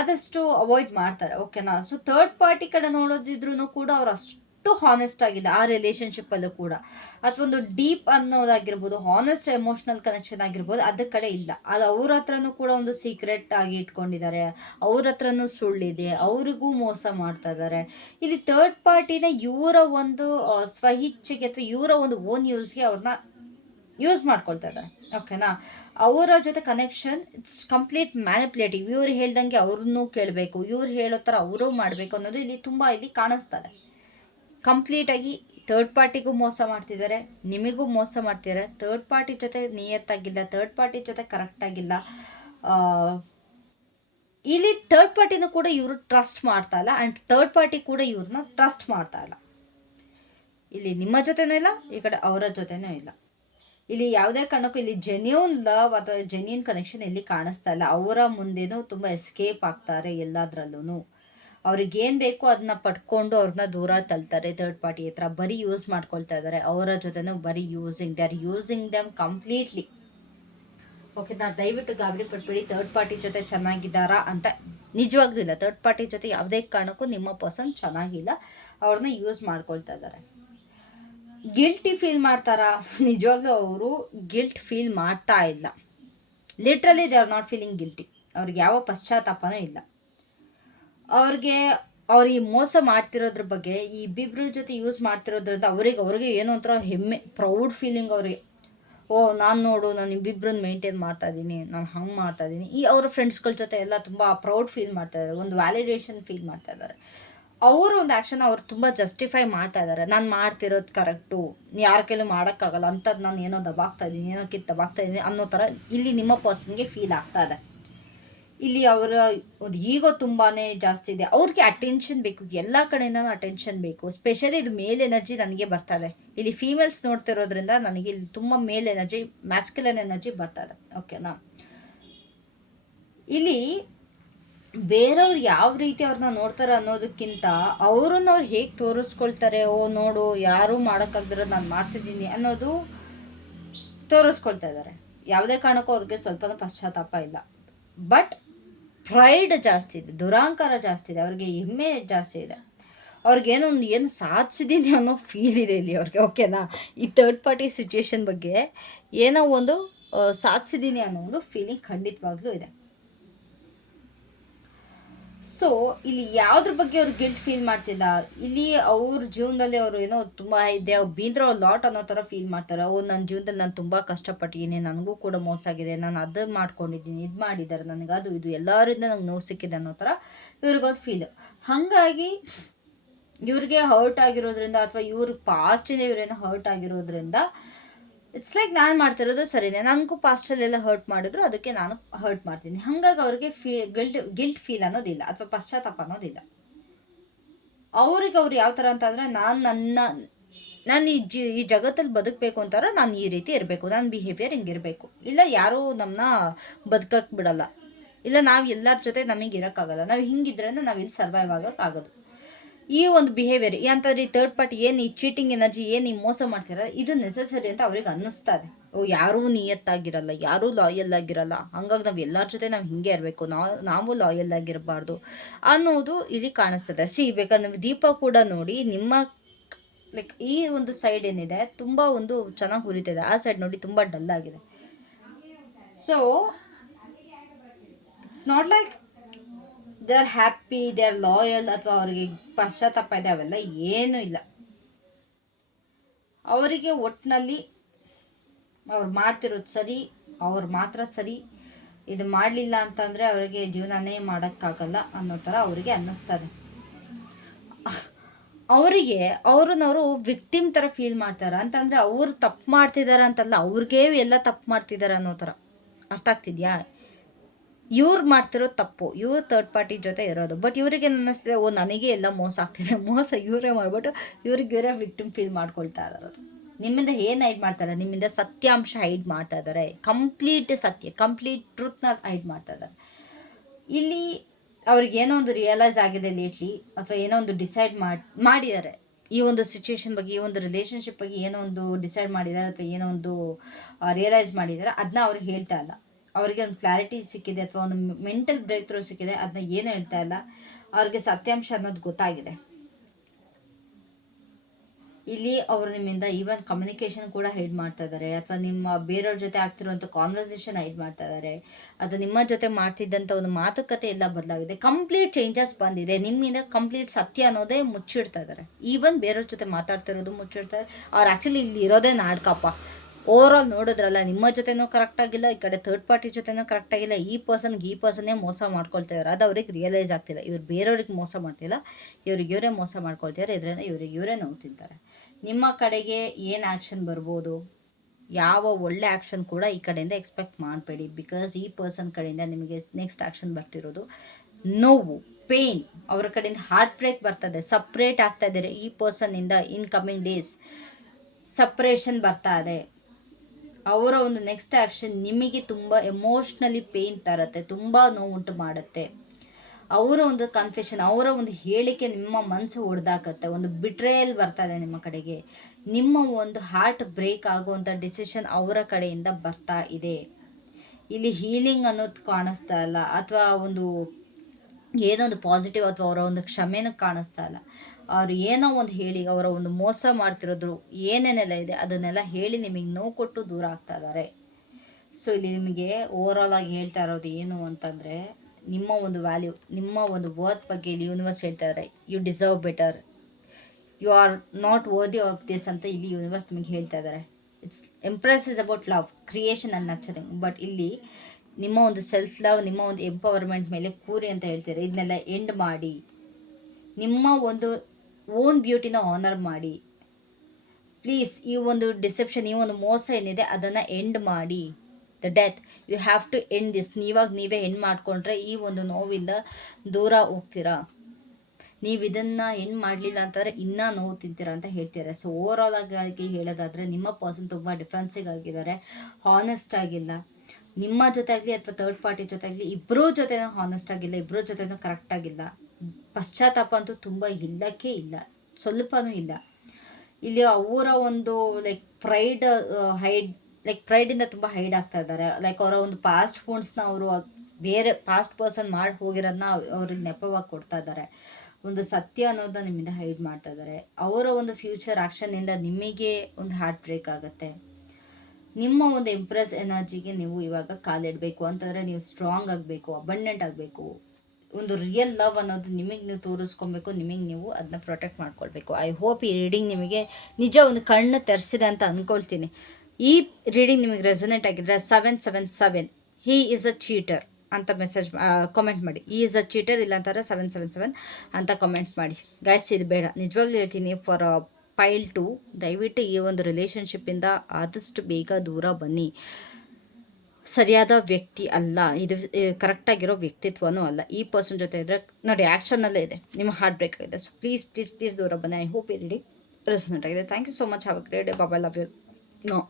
ಆದಷ್ಟು ಅವಾಯ್ಡ್ ಮಾಡ್ತಾರೆ. ಓಕೆನಾ ಸೊ ಥರ್ಡ್ ಪಾರ್ಟಿ ಕಡೆ ನೋಡೋದಿದ್ರು ಕೂಡ ಅವ್ರು ಅಷ್ಟು ಹಾನೆಸ್ಟ್ ಆಗಿಲ್ಲ ಆ ರಿಲೇಷನ್ಶಿಪ್ಪಲ್ಲೂ ಕೂಡ. ಅಥವಾ ಒಂದು ಡೀಪ್ ಅನ್ನೋದಾಗಿರ್ಬೋದು ಹಾನೆಸ್ಟ್ ಎಮೋಷ್ನಲ್ ಕನೆಕ್ಷನ್ ಆಗಿರ್ಬೋದು, ಅದ ಕಡೆ ಇಲ್ಲ. ಅದು ಅವ್ರ ಹತ್ರನೂ ಕೂಡ ಒಂದು ಸೀಕ್ರೆಟ್ ಆಗಿ ಇಟ್ಕೊಂಡಿದ್ದಾರೆ. ಅವ್ರ ಹತ್ರನೂ ಸುಳ್ಳಿದೆ. ಅವ್ರಿಗೂ ಮೋಸ ಮಾಡ್ತಾ ಇದ್ದಾರೆ ಇಲ್ಲಿ ಥರ್ಡ್ ಪಾರ್ಟಿನ ಇವರ ಒಂದು ಸ್ವಇಚ್ಛೆಗೆ ಅಥವಾ ಇವರ ಒಂದು ಓನ್ ಯೂಸ್ಗೆ ಅವ್ರನ್ನ ಯೂಸ್ ಮಾಡ್ಕೊಳ್ತಾ ಇದ್ದಾರೆ ಓಕೆನಾ ಅವರ ಜೊತೆ ಕನೆಕ್ಷನ್ ಇಟ್ಸ್ ಕಂಪ್ಲೀಟ್ ಮ್ಯಾನಿಪ್ಯುಲೇಟಿವ್ ಇವ್ರು ಹೇಳ್ದಂಗೆ ಅವ್ರನ್ನೂ ಕೇಳಬೇಕು. ಇವ್ರು ಹೇಳೋ ಥರ ಅವರು ಮಾಡಬೇಕು ಅನ್ನೋದು ಇಲ್ಲಿ ತುಂಬ ಇಲ್ಲಿ ಕಾಣಿಸ್ತದೆ ಕಂಪ್ಲೀಟಾಗಿ ಥರ್ಡ್ ಪಾರ್ಟಿಗೂ ಮೋಸ ಮಾಡ್ತಿದ್ದಾರೆ, ನಿಮಗೂ ಮೋಸ ಮಾಡ್ತಿದ್ದಾರೆ. ಥರ್ಡ್ ಪಾರ್ಟಿ ಜೊತೆ ನಿಯತ್ತಾಗಿಲ್ಲ ಥರ್ಡ್ ಪಾರ್ಟಿ ಜೊತೆ ಕರೆಕ್ಟಾಗಿಲ್ಲ ಇಲ್ಲಿ ಥರ್ಡ್ ಪಾರ್ಟಿನೂ ಕೂಡ ಇವರು ಟ್ರಸ್ಟ್ ಮಾಡ್ತಾ ಇಲ್ಲ ಆ್ಯಂಡ್ ಥರ್ಡ್ ಪಾರ್ಟಿ ಕೂಡ ಇವ್ರನ್ನ ಟ್ರಸ್ಟ್ ಮಾಡ್ತಾ ಇಲ್ಲ. ಇಲ್ಲಿ ನಿಮ್ಮ ಜೊತೆನೂ ಇಲ್ಲ, ಈ ಕಡೆ ಅವರ ಜೊತೆನೂ ಇಲ್ಲ. ಇಲ್ಲಿ ಯಾವುದೇ ಕಾರಣಕ್ಕೂ ಇಲ್ಲಿ ಜೆನ್ಯೂನ್ ಲವ್ ಅಥವಾ ಜೆನ್ಯೂನ್ ಕನೆಕ್ಷನ್ ಇಲ್ಲಿ ಕಾಣಿಸ್ತಾ ಇಲ್ಲ. ಅವರ ಮುಂದೆನೂ ತುಂಬ ಎಸ್ಕೇಪ್ ಆಗ್ತಾರೆ ಎಲ್ಲದರಲ್ಲೂ ಅವ್ರಿಗೆ ಏನು ಬೇಕೋ ಅದನ್ನ ಪಡ್ಕೊಂಡು ಅವ್ರನ್ನ ದೂರ ತಳ್ತಾರೆ ಥರ್ಡ್ ಪಾರ್ಟಿ ಹತ್ರ. ಬರೀ ಯೂಸ್ ಮಾಡ್ಕೊಳ್ತಾ ಇದ್ದಾರೆ ಅವರ ಜೊತೆನೂ ಬರೀ using they are using them completely okay ನಾ ದಯವಿಟ್ಟು ಗಾಬರಿ ಪಡ್ಬೇಡಿ ಥರ್ಡ್ ಪಾರ್ಟಿ ಜೊತೆ ಚೆನ್ನಾಗಿದ್ದಾರಾ ಅಂತ ನಿಜವಾಗ್ಲೂ ಇಲ್ಲ. ಥರ್ಡ್ ಪಾರ್ಟಿ ಜೊತೆ ಯಾವುದೇ ಕಾರಣಕ್ಕೂ ನಿಮ್ಮ ಪರ್ಸನ್ ಚೆನ್ನಾಗಿಲ್ಲ. ಅವ್ರನ್ನ ಯೂಸ್ ಮಾಡ್ಕೊಳ್ತಾ ಇದ್ದಾರೆ ಗಿಲ್ಟಿ ಫೀಲ್ ಮಾಡ್ತಾರಾ? [LAUGHS] ನಿಜವಾಗ್ಲೂ ಅವರು ಗಿಲ್ಟ್ ಫೀಲ್ ಮಾಡ್ತಾ ಇಲ್ಲ. Literally they are not feeling guilty ಅವ್ರಿಗೆ ಯಾವ ಪಶ್ಚಾತ್ತಾಪನೂ ಇಲ್ಲ. ಅವ್ರಿಗೆ ಅವ್ರು ಈ ಮೋಸ ಮಾಡ್ತಿರೋದ್ರ ಬಗ್ಗೆ, ಈ ಇಬ್ಬಿಬ್ರ ಜೊತೆ ಯೂಸ್ ಮಾಡ್ತಿರೋದ್ರಿಂದ ಅವ್ರಿಗೆ ಅವ್ರಿಗೆ ಏನೋ ಒಂಥರ ಹೆಮ್ಮೆ ಪ್ರೌಡ್ ಫೀಲಿಂಗ್ ಅವ್ರಿಗೆ. ಓ, ನಾನು ನೋಡು, ನಾನು ಇಬ್ಬಿಬ್ರನ್ನ ಮೇಂಟೈನ್ ಮಾಡ್ತಾ ಇದ್ದೀನಿ, ನಾನು ಹಂಗೆ ಮಾಡ್ತಾ ಇದ್ದೀನಿ. ಈ ಅವ್ರ ಫ್ರೆಂಡ್ಸ್ಗಳ ಜೊತೆ ಎಲ್ಲ ತುಂಬ ಪ್ರೌಡ್ ಫೀಲ್ ಮಾಡ್ತಾ ಇದ್ದಾರೆ ಒಂದು ವ್ಯಾಲಿಡೇಷನ್ ಫೀಲ್ ಮಾಡ್ತಾ ಇದ್ದಾರೆ ಅವರು ಒಂದು ಆ್ಯಕ್ಷನ್ ಅವ್ರು ತುಂಬ ಜಸ್ಟಿಫೈ ಮಾಡ್ತಾ ಇದ್ದಾರೆ ನಾನು ಮಾಡ್ತಿರೋದು ಕರೆಕ್ಟು ಯಾರ ಕೈಲೂ ಮಾಡೋಕ್ಕಾಗಲ್ಲ ಅಂಥದ್ದು ನಾನು ಏನೋ ದಬಾಗ್ತಾ ಇದ್ದೀನಿ, ಏನೋ ಕಿತ್ತು ದಬಾಗ್ತಾ ಇದ್ದೀನಿ ಅನ್ನೋ ಥರ ಇಲ್ಲಿ ನಿಮ್ಮ ಪರ್ಸನ್ಗೆ ಫೀಲ್ ಆಗ್ತಾ ಇದೆ. ಇಲ್ಲಿ ಅವರ ಒಂದು ಈಗೋ ತುಂಬಾ ಜಾಸ್ತಿ ಇದೆ. ಅವ್ರಿಗೆ ಅಟೆನ್ಷನ್ ಬೇಕು. ಎಲ್ಲ ಕಡೆಯಿಂದ ಅಟೆನ್ಷನ್ ಬೇಕು. ಸ್ಪೆಷಲಿ ಇದು ಮೇಲ್ ಎನರ್ಜಿ ನನಗೆ ಬರ್ತದೆ ಇಲ್ಲಿ ಫೀಮೇಲ್ಸ್ ನೋಡ್ತಿರೋದ್ರಿಂದ ನನಗೆ ಇಲ್ಲಿ ತುಂಬ ಮೇಲ್ ಎನರ್ಜಿ ಮ್ಯಾಸ್ಕ್ಯುಲನ್ ಎನರ್ಜಿ ಬರ್ತದೆ ಓಕೆನಾ ಇಲ್ಲಿ ಬೇರೆಯವ್ರು ಯಾವ ರೀತಿ ಅವ್ರನ್ನ ನೋಡ್ತಾರೆ ಅನ್ನೋದಕ್ಕಿಂತ ಅವ್ರನ್ನ ಅವ್ರು ಹೇಗೆ ತೋರಿಸ್ಕೊಳ್ತಾರೆ, ಓ ನೋಡು, ಯಾರೂ ಮಾಡೋಕ್ಕಾಗ್ದಿರೋದು ನಾನು ಮಾಡ್ತಿದ್ದೀನಿ ಅನ್ನೋದು ತೋರಿಸ್ಕೊಳ್ತಾ ಇದ್ದಾರೆ ಯಾವುದೇ ಕಾರಣಕ್ಕೂ ಅವ್ರಿಗೆ ಸ್ವಲ್ಪ ಪಶ್ಚಾತ್ತಾಪ ಇಲ್ಲ. ಬಟ್ ಪ್ರೈಡ್ ಜಾಸ್ತಿ ಇದೆ, ದುರಾಂಕಾರ ಜಾಸ್ತಿ ಇದೆ, ಅವ್ರಿಗೆ ಹೆಮ್ಮೆ ಜಾಸ್ತಿ ಇದೆ. ಅವ್ರಿಗೇನೋ ಒಂದು, ಏನು ಸಾಧಿಸಿದ್ದೀನಿ ಅನ್ನೋ ಫೀಲ್ ಇದೆ ಇಲ್ಲಿ ಅವ್ರಿಗೆ ಓಕೆನಾ ಈ ಥರ್ಡ್ ಪಾರ್ಟಿ ಸಿಚುಯೇಷನ್ ಬಗ್ಗೆ ಏನೋ ಒಂದು ಸಾಧಿಸಿದ್ದೀನಿ ಅನ್ನೋ ಒಂದು ಫೀಲಿಂಗ್ ಖಂಡಿತವಾಗ್ಲೂ ಇದೆ. ಸೊ ಇಲ್ಲಿ ಯಾವುದ್ರ ಬಗ್ಗೆ ಅವ್ರು ಗಿಲ್ಟ್ ಫೀಲ್ ಮಾಡ್ತಿಲ್ಲ? ಇಲ್ಲಿ ಅವ್ರ ಜೀವನದಲ್ಲಿ ಅವರು ಏನೋ ತುಂಬ ಇದೆ. ಬೀಂದ್ರ ಲಾಟ್ ಅನ್ನೋ ಥರ ಫೀಲ್ ಮಾಡ್ತಾರೆ. ಓ ನನ್ನ ಜೀವನದಲ್ಲಿ ನಾನು ತುಂಬ ಕಷ್ಟಪಟ್ಟಿದ್ದೀನಿ ನನಗೂ ಕೂಡ ಮೋಸ ಆಗಿದೆ. ನಾನು ಅದು ಮಾಡ್ಕೊಂಡಿದ್ದೀನಿ, ಇದು ಮಾಡಿದ್ದಾರೆ. ನನಗೆ ಅದು, ಇದು ಎಲ್ಲರಿಂದ ನಂಗೆ ನೋವು ಸಿಕ್ಕಿದೆ ಅನ್ನೋ ಥರ ಇವ್ರಿಗೊಂದು ಫೀಲ್ ಹಾಗಾಗಿ ಇವ್ರಿಗೆ ಹರ್ಟ್ ಆಗಿರೋದ್ರಿಂದ ಅಥವಾ ಇವ್ರ ಪಾಸ್ಟಿಂದ ಇವ್ರೇನೋ ಹರ್ಟ್ ಆಗಿರೋದ್ರಿಂದ ಇಟ್ಸ್ ಲೈಕ್ ನಾನು ಮಾಡ್ತಿರೋದು ಸರಿನೇ. ನನಗೂ ಪಾಸ್ಟಲ್ಲೆಲ್ಲ ಹರ್ಟ್ ಮಾಡಿದ್ರು, ಅದಕ್ಕೆ ನಾನು ಹರ್ಟ್ ಮಾಡ್ತೀನಿ. ಹಾಗಾಗಿ ಅವ್ರಿಗೆ ಫೀ ಗಿಲ್ಟ್ ಗಿಲ್ಟ್ ಫೀಲ್ ಅನ್ನೋದಿಲ್ಲ, ಅಥವಾ ಪಶ್ಚಾತ್ತಾಪ ಅನ್ನೋದಿಲ್ಲ. ಅವ್ರಿಗೆ ಅವ್ರು ಯಾವ ಥರ ಅಂತಂದರೆ ನಾನು ನನ್ನ, ನಾನು ಈ ಜಿ, ಈ ಜಗತ್ತಲ್ಲಿ ಬದುಕಬೇಕು ಅಂತಾರೆ ನಾನು ಈ ರೀತಿ ಇರಬೇಕು ನನ್ನ ಬಿಹೇವಿಯರ್ ಹಿಂಗಿರಬೇಕು ಇಲ್ಲ ಯಾರೂ ನಮ್ಮನ್ನ ಬದುಕಕ್ಕೆ ಬಿಡಲ್ಲ. ಇಲ್ಲ ನಾವು ಎಲ್ಲರ ಜೊತೆ ನಮಗೆ ಇರೋಕ್ಕಾಗಲ್ಲ. ನಾವು ಹಿಂಗಿದ್ರೆ ನಾವು ಇಲ್ಲಿ ಸರ್ವೈವ್ ಆಗೋಕ್ಕಾಗೋದು ಈ ಒಂದು ಬಿಹೇವಿಯರ್ ಅಂತಂದ್ರೆ ಈ ಥರ್ಡ್ ಪಾರ್ಟಿ ಏನು ಈ ಚೀಟಿಂಗ್ ಎನರ್ಜಿ ಏನು ಈ ಮೋಸ ಮಾಡ್ತೀರ, ಇದು ನೆಸೆಸರಿ ಅಂತ ಅವ್ರಿಗೆ ಅನ್ನಿಸ್ತದೆ ಓ, ಯಾರೂ ನಿಯತ್ತಾಗಿರಲ್ಲ ಯಾರೂ ಲಾಯಲ್ ಆಗಿರಲ್ಲ, ಹಂಗಾಗಿ ನಾವು ಎಲ್ಲರ ಜೊತೆ ನಾವು ಹಿಂಗೆ ಇರಬೇಕು, ನಾವು ನಾವು ಲಾಯಲ್ ಆಗಿರಬಾರ್ದು ಅನ್ನೋದು ಇಲ್ಲಿ ಕಾಣಿಸ್ತದೆ. ಸಿ ಬೇಕಾದ್ರೆ ನೀವು ದೀಪ ಕೂಡ ನೋಡಿ, ನಿಮ್ಮ ಲೈಕ್ ಈ ಒಂದು ಸೈಡ್ ಏನಿದೆ, ತುಂಬ ಒಂದು ಚೆನ್ನಾಗಿ ಹುರಿತಿದೆ. ಆ ಸೈಡ್ ನೋಡಿ ತುಂಬ ಡಲ್ ಆಗಿದೆ. So it's not like they are happy they are loyal ಅಥವಾ ಅವರಿಗೆ ಪಶ್ಚಾತ್ತಾಪ ಇದೆ, ಅವೆಲ್ಲ ಏನೂ ಇಲ್ಲ. ಅವರಿಗೆ ಒಟ್ಟಿನಲ್ಲಿ ಅವ್ರು ಮಾಡ್ತಿರೋದು ಸರಿ, ಅವ್ರು ಮಾತ್ರ ಸರಿ, ಇದು ಮಾಡಲಿಲ್ಲ ಅಂತಂದರೆ ಅವರಿಗೆ ಜೀವನನೇ ಮಾಡೋಕ್ಕಾಗಲ್ಲ ಅನ್ನೋ ಥರ ಅವರಿಗೆ ಅನ್ನಿಸ್ತದೆ. ಅವರಿಗೆ ಅವ್ರನ್ನವರು ವಿಕ್ಟಿಮ್ ಥರ ಫೀಲ್ ಮಾಡ್ತಾರೆ, ಅಂತಂದರೆ ಅವ್ರು ತಪ್ಪು ಮಾಡ್ತಿದ್ದಾರೆ ಅಂತಲ್ಲ, ಅವ್ರಿಗೇ ಎಲ್ಲ ತಪ್ಪು ಮಾಡ್ತಿದ್ದಾರೆ ಅನ್ನೋ ಥರ. ಅರ್ಥ ಆಗ್ತಿದ್ಯಾ? ಇವ್ರು ಮಾಡ್ತಿರೋ ತಪ್ಪು, ಇವ್ರು ಥರ್ಡ್ ಪಾರ್ಟಿ ಜೊತೆ ಇರೋದು. ಬಟ್ ಇವರಿಗೆ ಅನ್ನಿಸ್ತಿದೆ ಓ, ನನಗೆ ಎಲ್ಲ ಮೋಸ ಆಗ್ತಿದೆ. [LAUGHS] ಮೋಸ ಇವರೇ ಮಾಡಿಬಿಟ್ಟು ಇವ್ರಿಗೆ ಇವರೇ ವಿಕ್ಟಿಮ್ ಫೀಲ್ ಮಾಡ್ಕೊಳ್ತಾ ಇರೋದು. ನಿಮ್ಮಿಂದ ಏನು ಹೈಡ್ ಮಾಡ್ತಾರೆ ನಿಮ್ಮಿಂದ ಸತ್ಯಾಂಶ ಹೈಡ್ ಮಾಡ್ತಾ ಇದ್ದಾರೆ. ಕಂಪ್ಲೀಟ್ ಸತ್ಯ ಕಂಪ್ಲೀಟ್ ಟ್ರೂತ್ನ ಹೈಡ್ ಮಾಡ್ತಾ ಇದ್ದಾರೆ. ಇಲ್ಲಿ ಅವ್ರಿಗೆ ಏನೋ ಒಂದು ರಿಯಲೈಸ್ ಆಗಿದೆ ಲೇಟ್ಲಿ ಅಥವಾ ಏನೋ ಒಂದು ಡಿಸೈಡ್ ಮಾಡಿ, ಮಾಡಿದ್ದಾರೆ. ಈ ಒಂದು ಸಿಚುವೇಶನ್ ಬಗ್ಗೆ, ಈ ಒಂದು ರಿಲೇಷನ್ಶಿಪ್ ಬಗ್ಗೆ ಏನೋ ಒಂದು ಡಿಸೈಡ್ ಮಾಡಿದ್ದಾರೆ, ಅಥವಾ ಏನೋ ಒಂದು ರಿಯಲೈಸ್ ಮಾಡಿದ್ದಾರೆ. ಅದನ್ನ ಅವ್ರು ಹೇಳ್ತಾ ಇಲ್ಲ. ಅವರಿಗೆ ಒಂದು ಕ್ಲಾರಿಟಿ ಸಿಕ್ಕಿದೆ ಅಥವಾ ಒಂದು ಮೆಂಟಲ್ ಬ್ರೇಕ್ ಥ್ರೂ ಸಿಕ್ಕಿದೆ ಅದನ್ನ ಏನು ಹೇಳ್ತಾ ಇಲ್ಲ, ಅವ್ರಿಗೆ ಸತ್ಯಾಂಶ ಅನ್ನೋದು ಗೊತ್ತಾಗಿದೆ. ಇಲ್ಲಿ ಅವರು ನಿಮ್ಮಿಂದ ಈವನ್ ಕಮ್ಯುನಿಕೇಶನ್ ಕೂಡ ಹೈಡ್ ಮಾಡ್ತಾ ಇದ್ದಾರೆ ಅಥವಾ ನಿಮ್ಮ ಬೇರೆಯವ್ರ ಜೊತೆ ಆಗ್ತಿರುವಂಥ ಕಾನ್ವರ್ಸೇಷನ್ ಹೈಡ್ ಮಾಡ್ತಾ ಇದ್ದಾರೆ ಅಥವಾ ನಿಮ್ಮ ಜೊತೆ ಮಾಡ್ತಿದ್ದಂಥ ಒಂದು ಮಾತುಕತೆ ಎಲ್ಲ ಬದಲಾಗಿದೆ ಕಂಪ್ಲೀಟ್ ಚೇಂಜಸ್ ಬಂದಿದೆ, ನಿಮ್ಮಿಂದ ಕಂಪ್ಲೀಟ್ ಸತ್ಯ ಅನ್ನೋದೇ ಮುಚ್ಚಿಡ್ತಾ ಇದ್ದಾರೆ ಈವನ್ ಬೇರೆಯವ್ರ ಜೊತೆ ಮಾತಾಡ್ತಿರೋದು ಮುಚ್ಚಿಡ್ತಾರೆ ಅವ್ರು ಆ್ಯಕ್ಚುಲಿ ಇಲ್ಲಿ ಇರೋದೇ ನಾಟಕಪ್ಪ ಓವರ್ ಆಲ್ ನೋಡಿದ್ರಲ್ಲ, ನಿಮ್ಮ ಜೊತೆನೂ ಕರೆಕ್ಟ್ ಆಗಿಲ್ಲ, ಈ ಕಡೆ ಥರ್ಡ್ ಪಾರ್ಟಿ ಜೊತೆನೂ ಕರೆಕ್ಟ್ ಆಗಿಲ್ಲ, ಈ ಪರ್ಸನ್ಗೆ ಈ ಪರ್ಸನ್ನೇ ಮೋಸ ಮಾಡ್ಕೊಳ್ತಾ ಇದ್ದಾರೆ ಅದು ಅವ್ರಿಗೆ ರಿಯಲೈಸ್ ಆಗ್ತಿಲ್ಲ. ಇವ್ರು ಬೇರೆಯವ್ರಿಗೆ ಮೋಸ ಮಾಡ್ತಿಲ್ಲ, ಇವ್ರಿಗೆ ಇವರೇ ಮೋಸ ಮಾಡ್ಕೊಳ್ತಿದ್ದಾರೆ ಇದರಿಂದ ಇವ್ರಿಗೆ ಇವರೇ ನೋವು ತಿಂತಾರೆ. ನಿಮ್ಮ ಕಡೆಗೆ ಏನು ಆ್ಯಕ್ಷನ್ ಬರ್ಬೋದು? ಯಾವ ಒಳ್ಳೆ ಆ್ಯಕ್ಷನ್ ಕೂಡ ಈ ಕಡೆಯಿಂದ ಎಕ್ಸ್ಪೆಕ್ಟ್ ಮಾಡಬೇಡಿ. ಬಿಕಾಸ್ ಈ ಪರ್ಸನ್ ಕಡೆಯಿಂದ ನಿಮಗೆ ನೆಕ್ಸ್ಟ್ ಆ್ಯಕ್ಷನ್ ಬರ್ತಿರೋದು ನೋವು ಪೇನ್ ಅವರ ಕಡೆಯಿಂದ ಹಾರ್ಟ್ ಬ್ರೇಕ್ ಬರ್ತದೆ ಸಪ್ರೇಟ್ ಆಗ್ತಾ ಇದ್ದಾರೆ. ಈ ಪರ್ಸನ್ನಿಂದ ಇನ್ ಕಮ್ಮಿಂಗ್ ಡೇಸ್ ಸಪ್ರೇಷನ್ ಬರ್ತಾ ಇದೆ. ಅವರ ಒಂದು ನೆಕ್ಸ್ಟ್ ಆ್ಯಕ್ಷನ್ ನಿಮಗೆ ತುಂಬ ಎಮೋಷ್ನಲಿ ಪೇಯ್ನ್ ತರುತ್ತೆ, ತುಂಬ ನೋವುಂಟು ಮಾಡುತ್ತೆ. ಅವರ ಒಂದು ಕನ್ಫೆಷನ್ ಅವರ ಒಂದು ಹೇಳಿಕೆ ನಿಮ್ಮ ಮನಸ್ಸು ಹೊಡೆದಾಕತ್ತೆ ಒಂದು ಬಿಟ್ರೇಯಲ್ ಬರ್ತಾ ಇದೆ ನಿಮ್ಮ ಕಡೆಗೆ. ನಿಮ್ಮ ಒಂದು ಹಾರ್ಟ್ ಬ್ರೇಕ್ ಆಗುವಂಥ ಡಿಸಿಷನ್ ಅವರ ಕಡೆಯಿಂದ ಬರ್ತಾ ಇದೆ. ಇಲ್ಲಿ ಹೀಲಿಂಗ್ ಅನ್ನೋದು ಕಾಣಿಸ್ತಾ ಇಲ್ಲ, ಅಥವಾ ಒಂದು ಏನೋ ಒಂದು ಪಾಸಿಟಿವ್ ಅಥವಾ ಅವರ ಒಂದು ಕ್ಷಮೆನೂ ಕಾಣಿಸ್ತಾ ಇಲ್ಲ. ಅವ್ರು ಏನೋ ಒಂದು ಹೇಳಿ, ಅವರ ಒಂದು ಮೋಸ ಮಾಡ್ತಿರೋದ್ರು, ಏನೇನೆಲ್ಲ ಇದೆ, ಅದನ್ನೆಲ್ಲ ಹೇಳಿ ನಿಮಗೆ ನೋವು ಕೊಟ್ಟು ದೂರ ಆಗ್ತಾ ಇದ್ದಾರೆ. ಸೊ ಇಲ್ಲಿ ನಿಮಗೆ ಓವರಾಲ್ ಆಗಿ ಹೇಳ್ತಾ ಇರೋದು ಏನು ಅಂತಂದರೆ, ನಿಮ್ಮ ಒಂದು ವ್ಯಾಲ್ಯೂ ನಿಮ್ಮ ಒಂದು ವರ್ತ್ ಬಗ್ಗೆ ಇಲ್ಲಿ ಯೂನಿವರ್ಸ್ ಹೇಳ್ತಾ ಇದ್ದಾರೆ. You deserve better you are not worthy of this ಅಂತ ಇಲ್ಲಿ ಯೂನಿವರ್ಸ್ ನಿಮಗೆ ಹೇಳ್ತಾ ಇದ್ದಾರೆ. It's empress is about love creation and nurturing but ಇಲ್ಲಿ ನಿಮ್ಮ ಒಂದು ಸೆಲ್ಫ್ ಲವ್ ನಿಮ್ಮ ಒಂದು ಎಂಪವರ್ಮೆಂಟ್ ಮೇಲೆ ಕೂರಿ ಅಂತ ಹೇಳ್ತಾರೆ ಇದನ್ನೆಲ್ಲ ಎಂಡ್ ಮಾಡಿ. ನಿಮ್ಮ ಒಂದು ಓನ್ ಬ್ಯೂಟಿನ ಆನರ್ ಮಾಡಿ. ಪ್ಲೀಸ್ ಈ ಒಂದು ಡಿಸೆಪ್ಷನ್ ಈ ಒಂದು ಮೋಸ ಏನಿದೆ, ಅದನ್ನು ಎಂಡ್ ಮಾಡಿ. The death you have to end this ನೀವಾಗ ನೀವೇ ಎಂಡ್ ಮಾಡಿಕೊಂಡ್ರೆ ಈ ಒಂದು ನೋವಿಂದ ದೂರ ಹೋಗ್ತೀರಾ? ನೀವು ಇದನ್ನು ಎಂಡ್ ಮಾಡಲಿಲ್ಲ ಅಂತಂದರೆ ಇನ್ನೂ ನೋವು ತಿಂತೀರಾ ಅಂತ ಹೇಳ್ತಾರೆ ಸೊ ಓವರಾಲ್ ಆಗಿ ಹೇಳೋದಾದರೆ ನಿಮ್ಮ ಪರ್ಸನ್ ತುಂಬ ಡಿಫೆನ್ಸಿವ್ ಆಗಿದ್ದಾರೆ ಹಾನೆಸ್ಟ್ ಆಗಿಲ್ಲ. ನಿಮ್ಮ ಜೊತೆ ಆಗಲಿ ಅಥವಾ ಥರ್ಡ್ ಪಾರ್ಟಿ ಜೊತೆ ಆಗಲಿ ಇಬ್ಬರೂ ಜೊತೆನೂ ಹಾನೆಸ್ಟ್ ಆಗಿಲ್ಲ ಇಬ್ಬರೂ ಜೊತೆನೂ ಕರೆಕ್ಟ್ ಆಗಿಲ್ಲ. ಪಶ್ಚಾತ್ತಾಪ ಅಂತೂ ತುಂಬ ಇಲ್ಲಕ್ಕೆ ಇಲ್ಲ, ಸ್ವಲ್ಪನೂ ಇಲ್ಲ. ಇಲ್ಲಿ ಅವರ ಒಂದು ಲೈಕ್ ಪ್ರೈಡ್ ಹೈಡ್ ಲೈಕ್ ಪ್ರೈಡಿಂದ ತುಂಬ ಹೈಡ್ ಆಗ್ತಾ ಇದ್ದಾರೆ. ಲೈಕ್ ಅವರ ಒಂದು ಪಾಸ್ಟ್ ಫೋನ್ಸ್ನ ಅವರು ಬೇರೆ ಪಾಸ್ಟ್ ಪರ್ಸನ್ ಮಾಡಿ ಹೋಗಿರೋದನ್ನ ಅವ್ರಿಗೆ ನೆಪವಾಗಿ ಕೊಡ್ತಾ ಇದ್ದಾರೆ. ಒಂದು ಸತ್ಯ ಅನ್ನೋದನ್ನ ನಿಮ್ಮಿಂದ ಹೈಡ್ ಮಾಡ್ತಾ ಇದ್ದಾರೆ. ಅವರ ಒಂದು ಫ್ಯೂಚರ್ ಆ್ಯಕ್ಷನ್ನಿಂದ ನಿಮಗೆ ಒಂದು ಹಾರ್ಟ್ ಬ್ರೇಕ್ ಆಗುತ್ತೆ. ನಿಮ್ಮ ಒಂದು ಇಂಪ್ರೆಸ್ ಎನರ್ಜಿಗೆ ನೀವು ಇವಾಗ ಕಾಲಿಡಬೇಕು. ಅಂತಂದರೆ ನೀವು ಸ್ಟ್ರಾಂಗ್ ಆಗಬೇಕು ಅಬಂಡೆಂಟ್ ಆಗಬೇಕು. ಒಂದು ರಿಯಲ್ ಲವ್ ಅನ್ನೋದು ನಿಮಗೆ ನೀವು ತೋರಿಸ್ಕೊಬೇಕು, ನಿಮಗೆ ನೀವು ಅದನ್ನ ಪ್ರೊಟೆಕ್ಟ್ ಮಾಡ್ಕೊಳ್ಬೇಕು. ಐ ಹೋಪ್ ಈ ರೀಡಿಂಗ್ ನಿಮಗೆ ನಿಜ ಒಂದು ಕಣ್ಣು ತೆರೆಸಿದೆ ಅಂತ ಅಂದ್ಕೊಳ್ತೀನಿ ಈ ರೀಡಿಂಗ್ ನಿಮಗೆ ರೆಸೊನೇಟ್ ಆಗಿದ್ರೆ seven seven seven he is a cheater ಅಂತ ಮೆಸೇಜ್ ಕಾಮೆಂಟ್ ಮಾಡಿ. ಈ ಈಸ್ ಅ ಚೀಟರ್ ಇಲ್ಲ ಅಂತಾರೆ ಸೆವೆನ್ ಸೆವೆನ್ ಸೆವೆನ್ ಅಂತ ಕಾಮೆಂಟ್ ಮಾಡಿ. ಗೈಸ್ ಇದು ಬೇಡ. ನಿಜವಾಗ್ಲೂ ಹೇಳ್ತೀನಿ ಫಾರ್ ಪೈಲ್ ಟು ದಯವಿಟ್ಟು ಈ ಒಂದು ರಿಲೇಷನ್ಶಿಪ್ಪಿಂದ ಆದಷ್ಟು ಬೇಗ ದೂರ ಬನ್ನಿ. ಸರಿಯಾದ ವ್ಯಕ್ತಿ ಅಲ್ಲ, ಇದು ಕರೆಕ್ಟಾಗಿರೋ ವ್ಯಕ್ತಿತ್ವನೂ ಅಲ್ಲ. ಈ ಪರ್ಸನ್ ಜೊತೆ ಇದ್ದರೆ ನೋಡಿ ಆ್ಯಕ್ಷನಲ್ಲೇ ಇದೆ. ನಿಮ್ಮ ಹಾರ್ಟ್ ಬ್ರೇಕ್ ಆಗಿದೆ. ಸೊ ಪ್ಲೀಸ್ ಪ್ಲೀಸ್ ಪ್ಲೀಸ್ ದೂರ ಬನ್ನಿ. ಐ ಹೋಪ್ ರೀಡಿಂಗ್ ರೆಸೊನೇಟ್ ಆಗಿದೆ. Thank you so much have a great Baba love you no